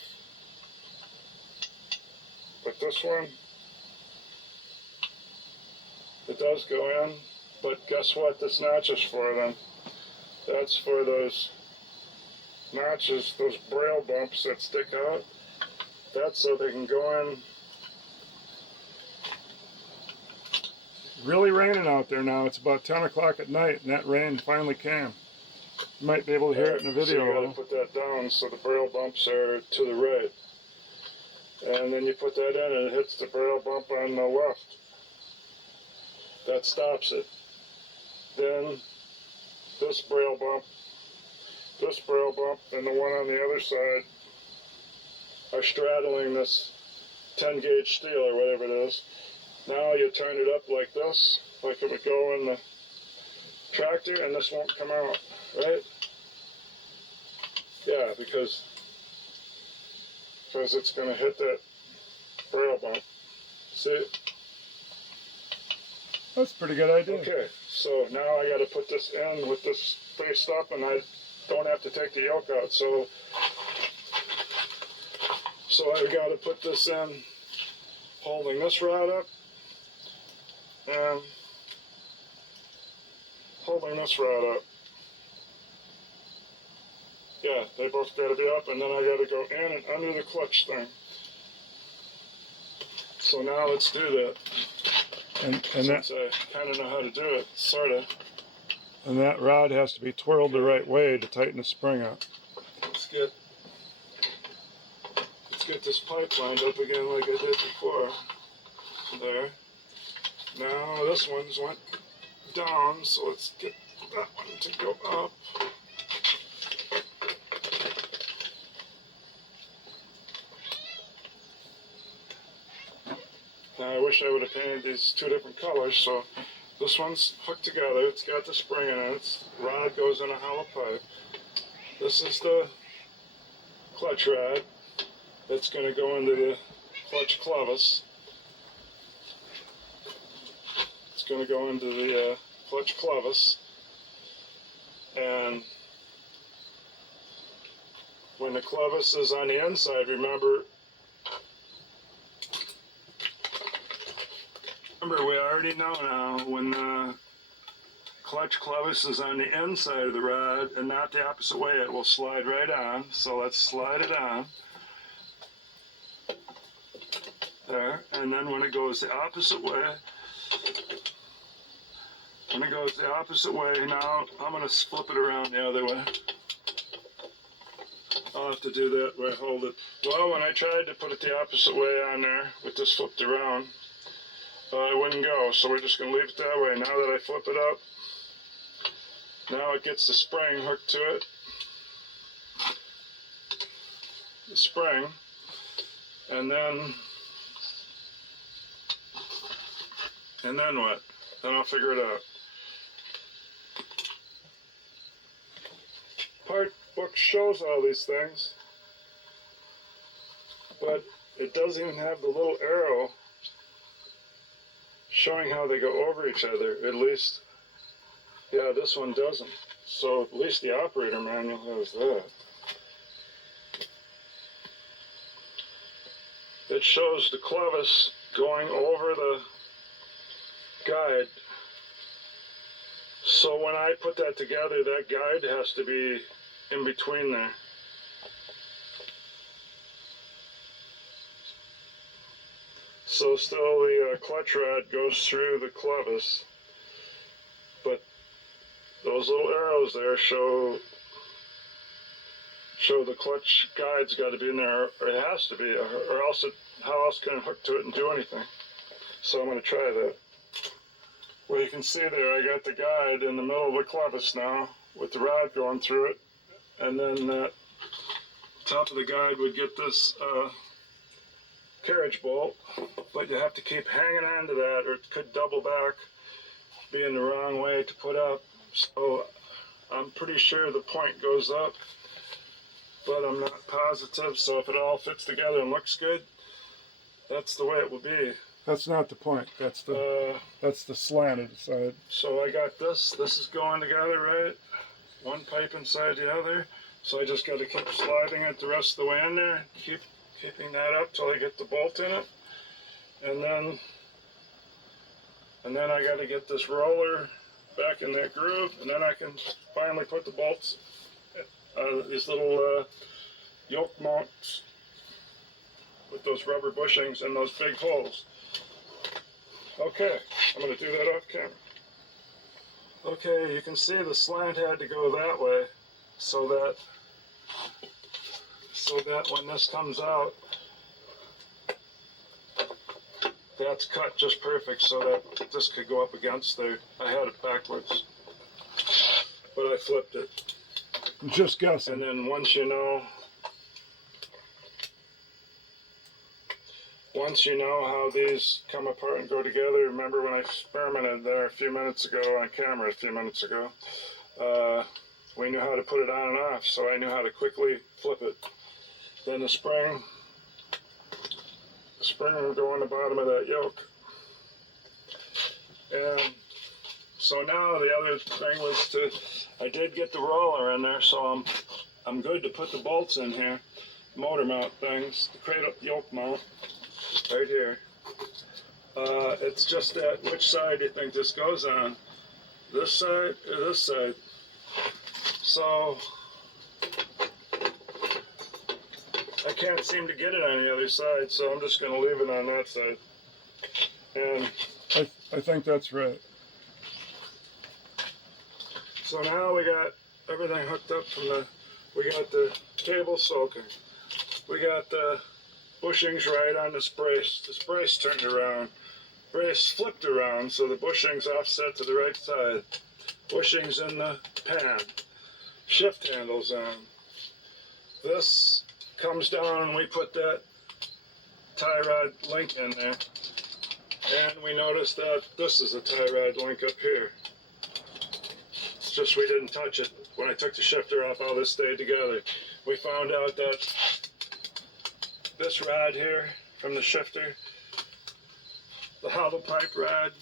But this one, it does go in. But guess what this notch is for then? That's for those notches, those braille bumps that stick out. That's so they can go in. Really raining out there now. It's about 10 o'clock at night, and that rain finally came. You might be able to hear it in the video. So you gotta put that down so the braille bumps are to the right. And then you put that in and it hits the braille bump on the left. That stops it. Then this braille bump, and the one on the other side are straddling this 10 gauge steel or whatever it is. Now you turn it up like this, like it would go in the tractor, and this won't come out, right? Yeah, because it's going to hit that braille bump. See? That's a pretty good idea. Okay, so now I got to put this in with this faced up, and I don't have to take the yoke out. So I got to put this in holding this rod up and holding this rod up. Yeah, they both got to be up, and then I got to go in and under the clutch thing. So now let's do that. And Since I kind of know how to do it, sort of. And that rod has to be twirled the right way to tighten the spring up. Let's get this pipe lined up again like I did before. There. Now this one's went down, so let's get that one to go up. Now I wish I would have painted these two different colors, so this one's hooked together, it's got the spring in it, its rod goes in a hollow pipe. This is the clutch rod that's going to go into the clutch clevis. It's going to go into the clutch clevis, and when the clevis is on the inside, remember we already know now when the clutch clevis is on the inside of the rod and not the opposite way, it will slide right on. So let's slide it on. There. And then when it goes the opposite way, now I'm going to flip it around the other way. I'll have to do that where I hold it. Well, when I tried to put it the opposite way on there with this flipped around, it wouldn't go, so we're just going to leave it that way. Now that I flip it up, now it gets the spring hooked to it. The spring. And then what? Then I'll figure it out. Part book shows all these things, but it doesn't even have the little arrow showing how they go over each other. At least, yeah, this one doesn't. So at least the operator manual has that. It shows the clevis going over the guide. So when I put that together, that guide has to be in between there. So still the clutch rod goes through the clevis, but those little arrows there show the clutch guide's got to be in there, or it has to be, or else how else can it hook to it and do anything? So I'm going to try that. Well, you can see there, I got the guide in the middle of the clevis now, with the rod going through it, and then that top of the guide would get this carriage bolt, but you have to keep hanging on to that, or it could double back, being the wrong way to put up. So I'm pretty sure the point goes up but I'm not positive. So if it all fits together and looks good, that's the way it will be. That's not the point. That's the slanted side. So I got this. This is going together, right? One pipe inside the other. So I just got to keep sliding it the rest of the way in there. Keeping that up till I get the bolt in it. And then I got to get this roller back in that groove, and then I can finally put the bolts, these little yoke mounts with those rubber bushings and those big holes. Okay, I'm going to do that off camera. Okay, you can see the slant had to go that way so that when this comes out, that's cut just perfect so that this could go up against there. I had it backwards, but I flipped it. I'm just guessing. And then once you know how these come apart and go together, remember when I experimented there a few minutes ago on camera we knew how to put it on and off, so I knew how to quickly flip it. Then the spring will go on the bottom of that yoke. And so now the other thing was I did get the roller in there, so I'm good to put the bolts in here. Motor mount things, the cradle yoke mount, right here. It's just that, which side do you think this goes on? This side or this side? So I can't seem to get it on the other side, so I'm just going to leave it on that side. And I think that's right. So now we got everything hooked up we got the cable soaking. We got the bushings right on this brace. This brace turned around. Brace flipped around, so the bushings offset to the right side. Bushings in the pan. Shift handles on. This comes down and we put that tie rod link in there. And we noticed that this is a tie rod link up here. It's just we didn't touch it. When I took the shifter off, all this stayed together. We found out that this rod here from the shifter, the hollow pipe rod,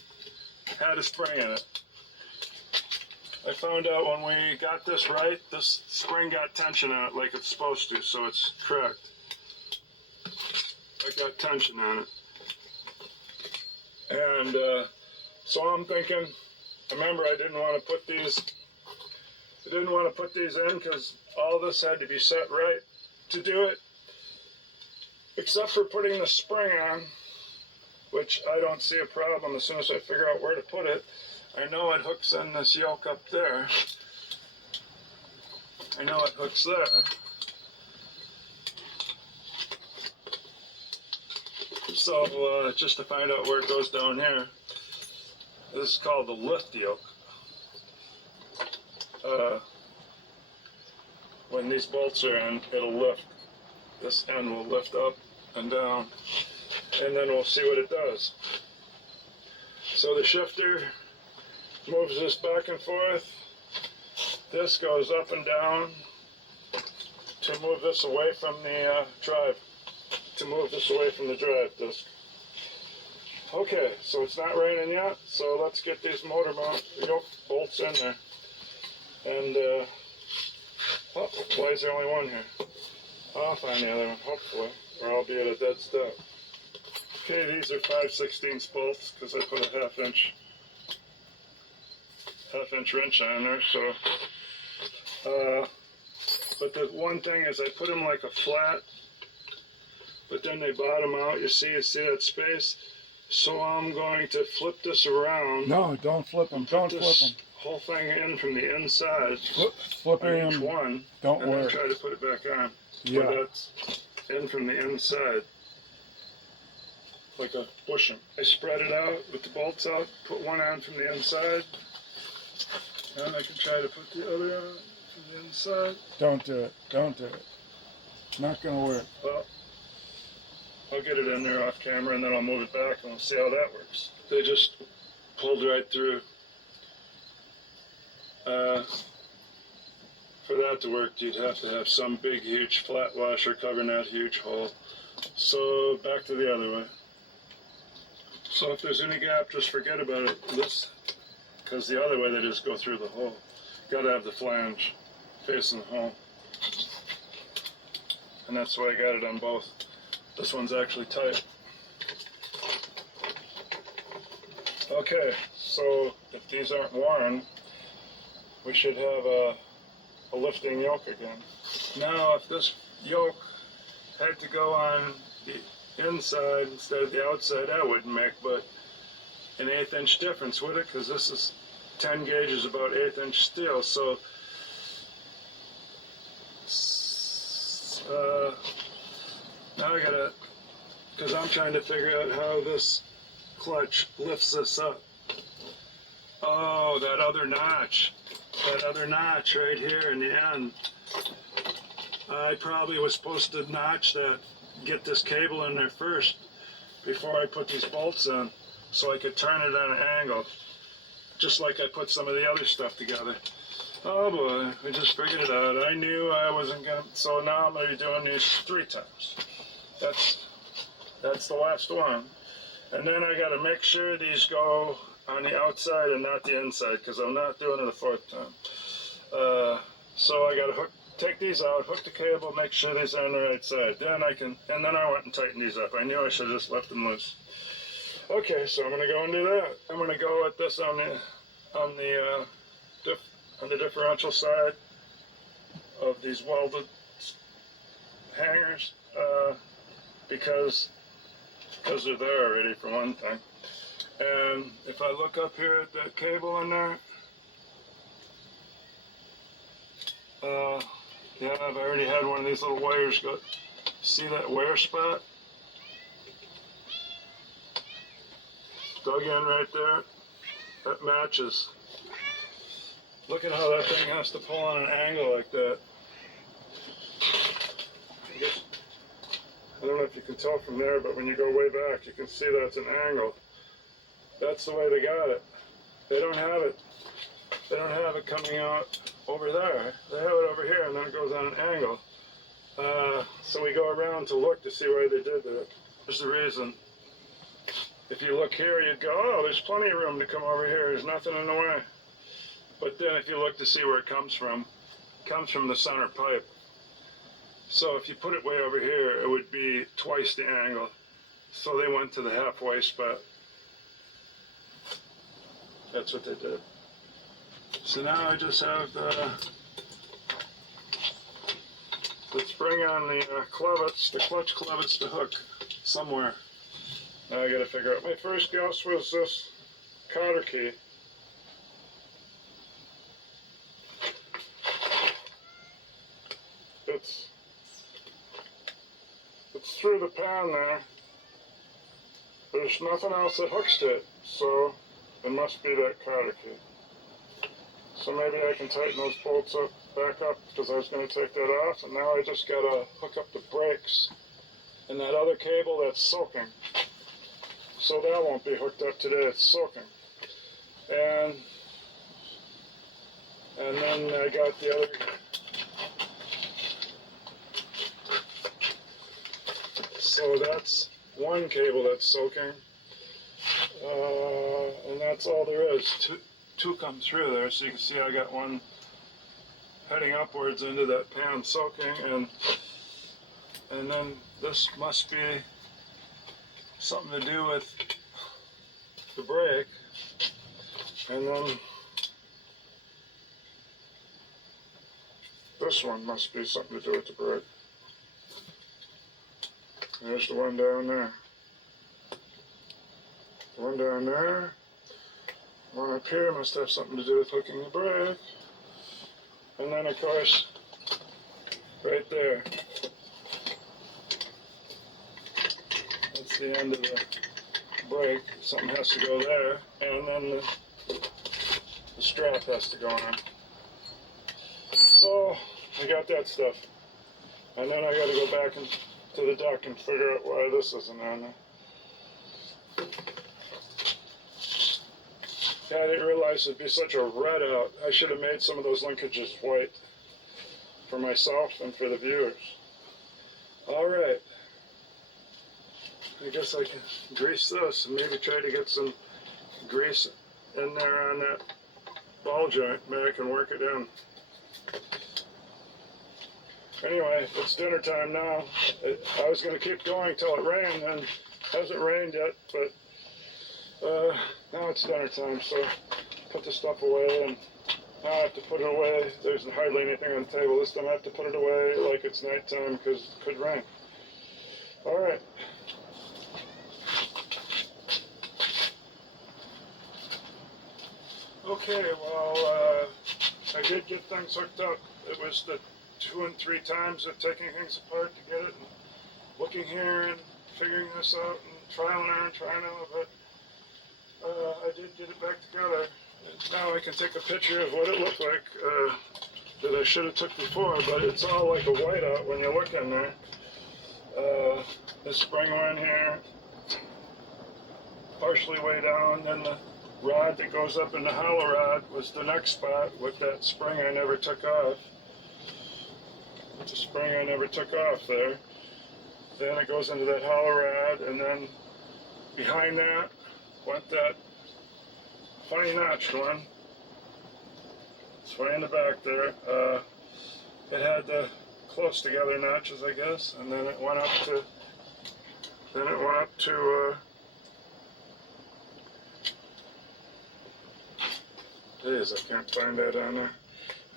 had a spring in it. I found out when we got this right, this spring got tension on it like it's supposed to, so it's correct. I got tension on it. And so I'm thinking, remember I didn't want to put these in because all this had to be set right to do it, except for putting the spring on, which I don't see a problem as soon as I figure out where to put it. I know it hooks in this yoke up there. I know it hooks there. So just to find out where it goes down here, this is called the lift yoke. When these bolts are in, it'll lift. This end will lift up and down, and then we'll see what it does. So the shifter moves this back and forth. This goes up and down to move this away from the drive. To move this away from the drive disc. Okay, so it's not raining yet, so let's get these motor mount yoke bolts in there. And, oh, why is there only one here? I'll find the other one, hopefully, or I'll be at a dead stop. Okay, these are 5/16 bolts, because I put a half inch wrench on there, so, but the one thing is I put them like a flat, but then they bottom out, you see that space? So I'm going to flip this around. No, don't flip them, don't flip them. Whole thing in from the inside. Flip on each him. one. Don't and worry. then try to put it back on. Yeah. But that's in from the inside. Like a bushing. I spread it out with the bolts out, put one on from the inside. And I can try to put the other on from the inside. Don't do it. Don't do it. Not gonna work. Well, I'll get it in there off camera and then I'll move it back and we'll see how that works. They just pulled right through. For that to work, you'd have to have some big, huge flat washer covering that huge hole. So back to the other way. So if there's any gap, just forget about it. This, because the other way they just go through the hole. Got to have the flange facing the hole. And that's why I got it on both. This one's actually tight. Okay, so if these aren't worn, we should have a lifting yoke again. Now, if this yoke had to go on the inside instead of the outside, that wouldn't make but an 1/8 inch difference, would it? Because this is 10 gauge is about 1/8 inch steel, so now I gotta, because I'm trying to figure out how this clutch lifts this up. Oh, that other notch right here in the end. I probably was supposed to notch that, get this cable in there first before I put these bolts in, so I could turn it on an angle, just like I put some of the other stuff together. Oh boy, I just figured it out. I knew I wasn't gonna, so now I'm gonna be doing these 3 times. That's the last one. And then I gotta make sure these go on the outside and not the inside, because I'm not doing it a 4th time. So I gotta take these out, hook the cable, make sure these are on the right side. Then and then I went and tightened these up. I knew I should have just left them loose. Okay, so I'm gonna go and do that. I'm gonna go with this on the differential side of these welded hangers, because they're there already, for one thing. And if I look up here at that cable in there, yeah, I've already had one of these little wires go. See that wear spot? Dug in right there. That matches. Look at how that thing has to pull on an angle like that. I don't know if you can tell from there, but when you go way back, you can see that's an angle. That's the way they got it. They don't have it. They don't have it coming out over there. They have it over here, and then it goes on an angle. So we go around to look to see why they did that. There's the reason. If you look here, you'd go, oh, there's plenty of room to come over here. There's nothing in the way. But then if you look to see where it comes from the center pipe. So if you put it way over here, it would be twice the angle. So they went to the halfway spot. That's what they did. So now I just have the spring on the clevets, the clutch clevets to hook somewhere. Now I gotta figure out. My first guess was this cotter key. It's through the pan there. There's nothing else that hooks to it, so it must be that cotter key. So maybe I can tighten those bolts up, back up, because I was going to take that off, and now I just got to hook up the brakes and that other cable that's soaking. So that won't be hooked up today, it's soaking. And then I got the other. So that's one cable that's soaking, and that's all there is. Two come through there, so you can see I got one heading upwards into that pan soaking, and then this must be something to do with the brake, and then this one must be something to do with the brake. There's the one down there. The one down there. One up here must have something to do with hooking the brake. And then, of course, right there. That's the end of the brake. Something has to go there. And then the strap has to go on. So, I got that stuff. And then I got to go back and to the deck and figure out why this isn't on there. Yeah, I didn't realize it'd be such a red out. I should have made some of those linkages white. for myself and for the viewers. All right. I guess I can grease this and maybe try to get some grease in there on that ball joint. Maybe I can work it in. Anyway, it's dinner time now. I was going to keep going till it rained, and it hasn't rained yet, but now it's dinner time, so put the stuff away, and now I have to put it away. There's hardly anything on the table. This time I have to put it away like it's nighttime because it could rain. All right. Okay, well, I did get things hooked up. It was the 2 and 3 times of taking things apart to get it, and looking here and figuring this out and trial and error and trying out, but I did get it back together. And now I can take a picture of what it looked like that I should have took before, but it's all like a whiteout when you look in there. The spring went here, partially way down, then the rod that goes up in the hollow rod was the next spot with that spring I never took off. The spring I never took off there. Then it goes into that hollow rod, and then behind that went that funny notched one. It's way in the back there. It had the close together notches, I guess, and then it went up to. Geez, I can't find that on there.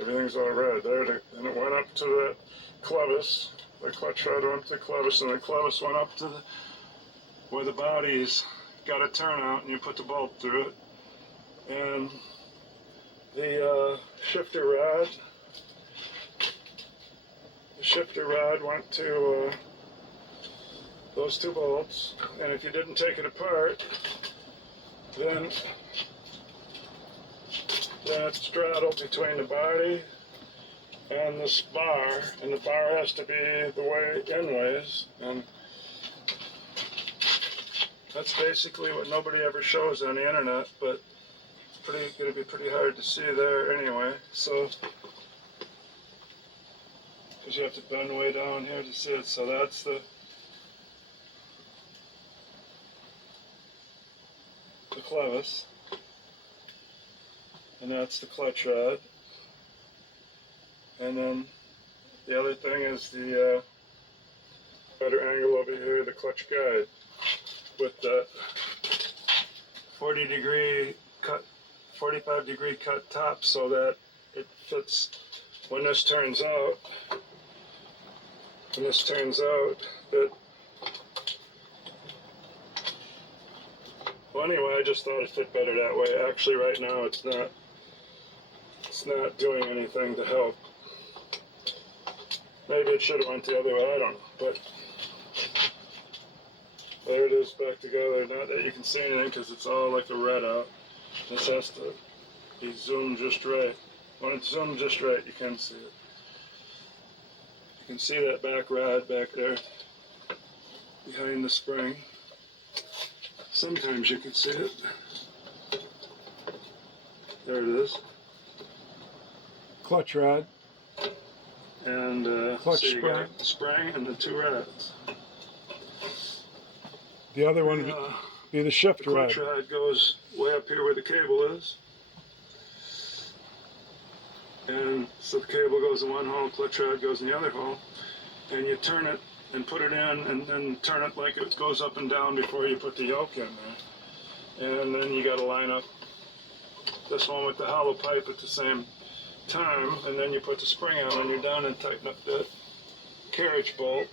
Everything's all red there. And it went up to the clevis. The clutch rod went to the clevis, and the clevis went up to where the body's got a turnout, and you put the bolt through it. And the shifter rod went to those 2 bolts. And if you didn't take it apart, then it's straddled between the body and this bar, and the bar has to be the way in ways, and that's basically what nobody ever shows on the internet, but it's going to be pretty hard to see there anyway, so because you have to bend way down here to see it. So that's the clevis, and that's the clutch rod, and then the other thing is the better angle over here, the clutch guide with that 45-degree cut top, so that it fits when this turns out. That well, anyway, I just thought it fit better that way. Actually, right now it's not doing anything to help. Maybe it should have went the other way, I don't know, but there it is back together. Not that you can see anything because it's all like a red out. This has to be zoomed just right. When it's zoomed just right, you can see it. You can see that back rod back there behind the spring. Sometimes you can see it. There it is. Clutch rod. And clutch so spring. Got the spring and the 2 rods. The other one would be the shift rod. The clutch rod goes way up here where the cable is. And so the cable goes in one hole, clutch rod goes in the other hole. And you turn it and put it in, and then turn it like it goes up and down before you put the yoke in there. And then you got to line up this one with the hollow pipe at the same time, and then you put the spring on when you're done and tighten up that carriage bolt.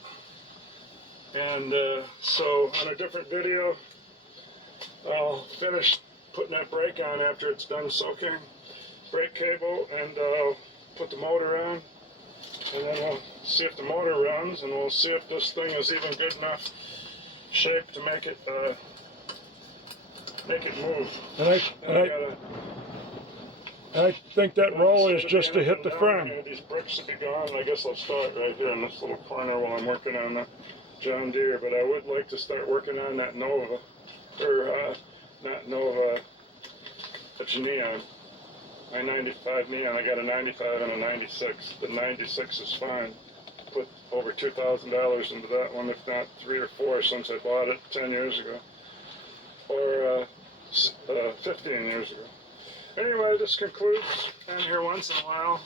And so on a different video, I'll finish putting that brake on after it's done soaking, brake cable, and I'll put the motor on, and then we'll see if the motor runs, and we'll see if this thing is even good enough shape to make it move. And I think that roll is just to hit the frame. These bricks should be gone. I guess I'll start right here in this little corner while I'm working on the John Deere, but I would like to start working on that Nova, or not Nova, it's Neon. my 95 Neon. I got a 95 and a 96. The 96 is fine. Put over $2,000 into that one, if not 3 or 4 since I bought it 10 years ago. Or 15 years ago. Anyway, this concludes. And here once in a while.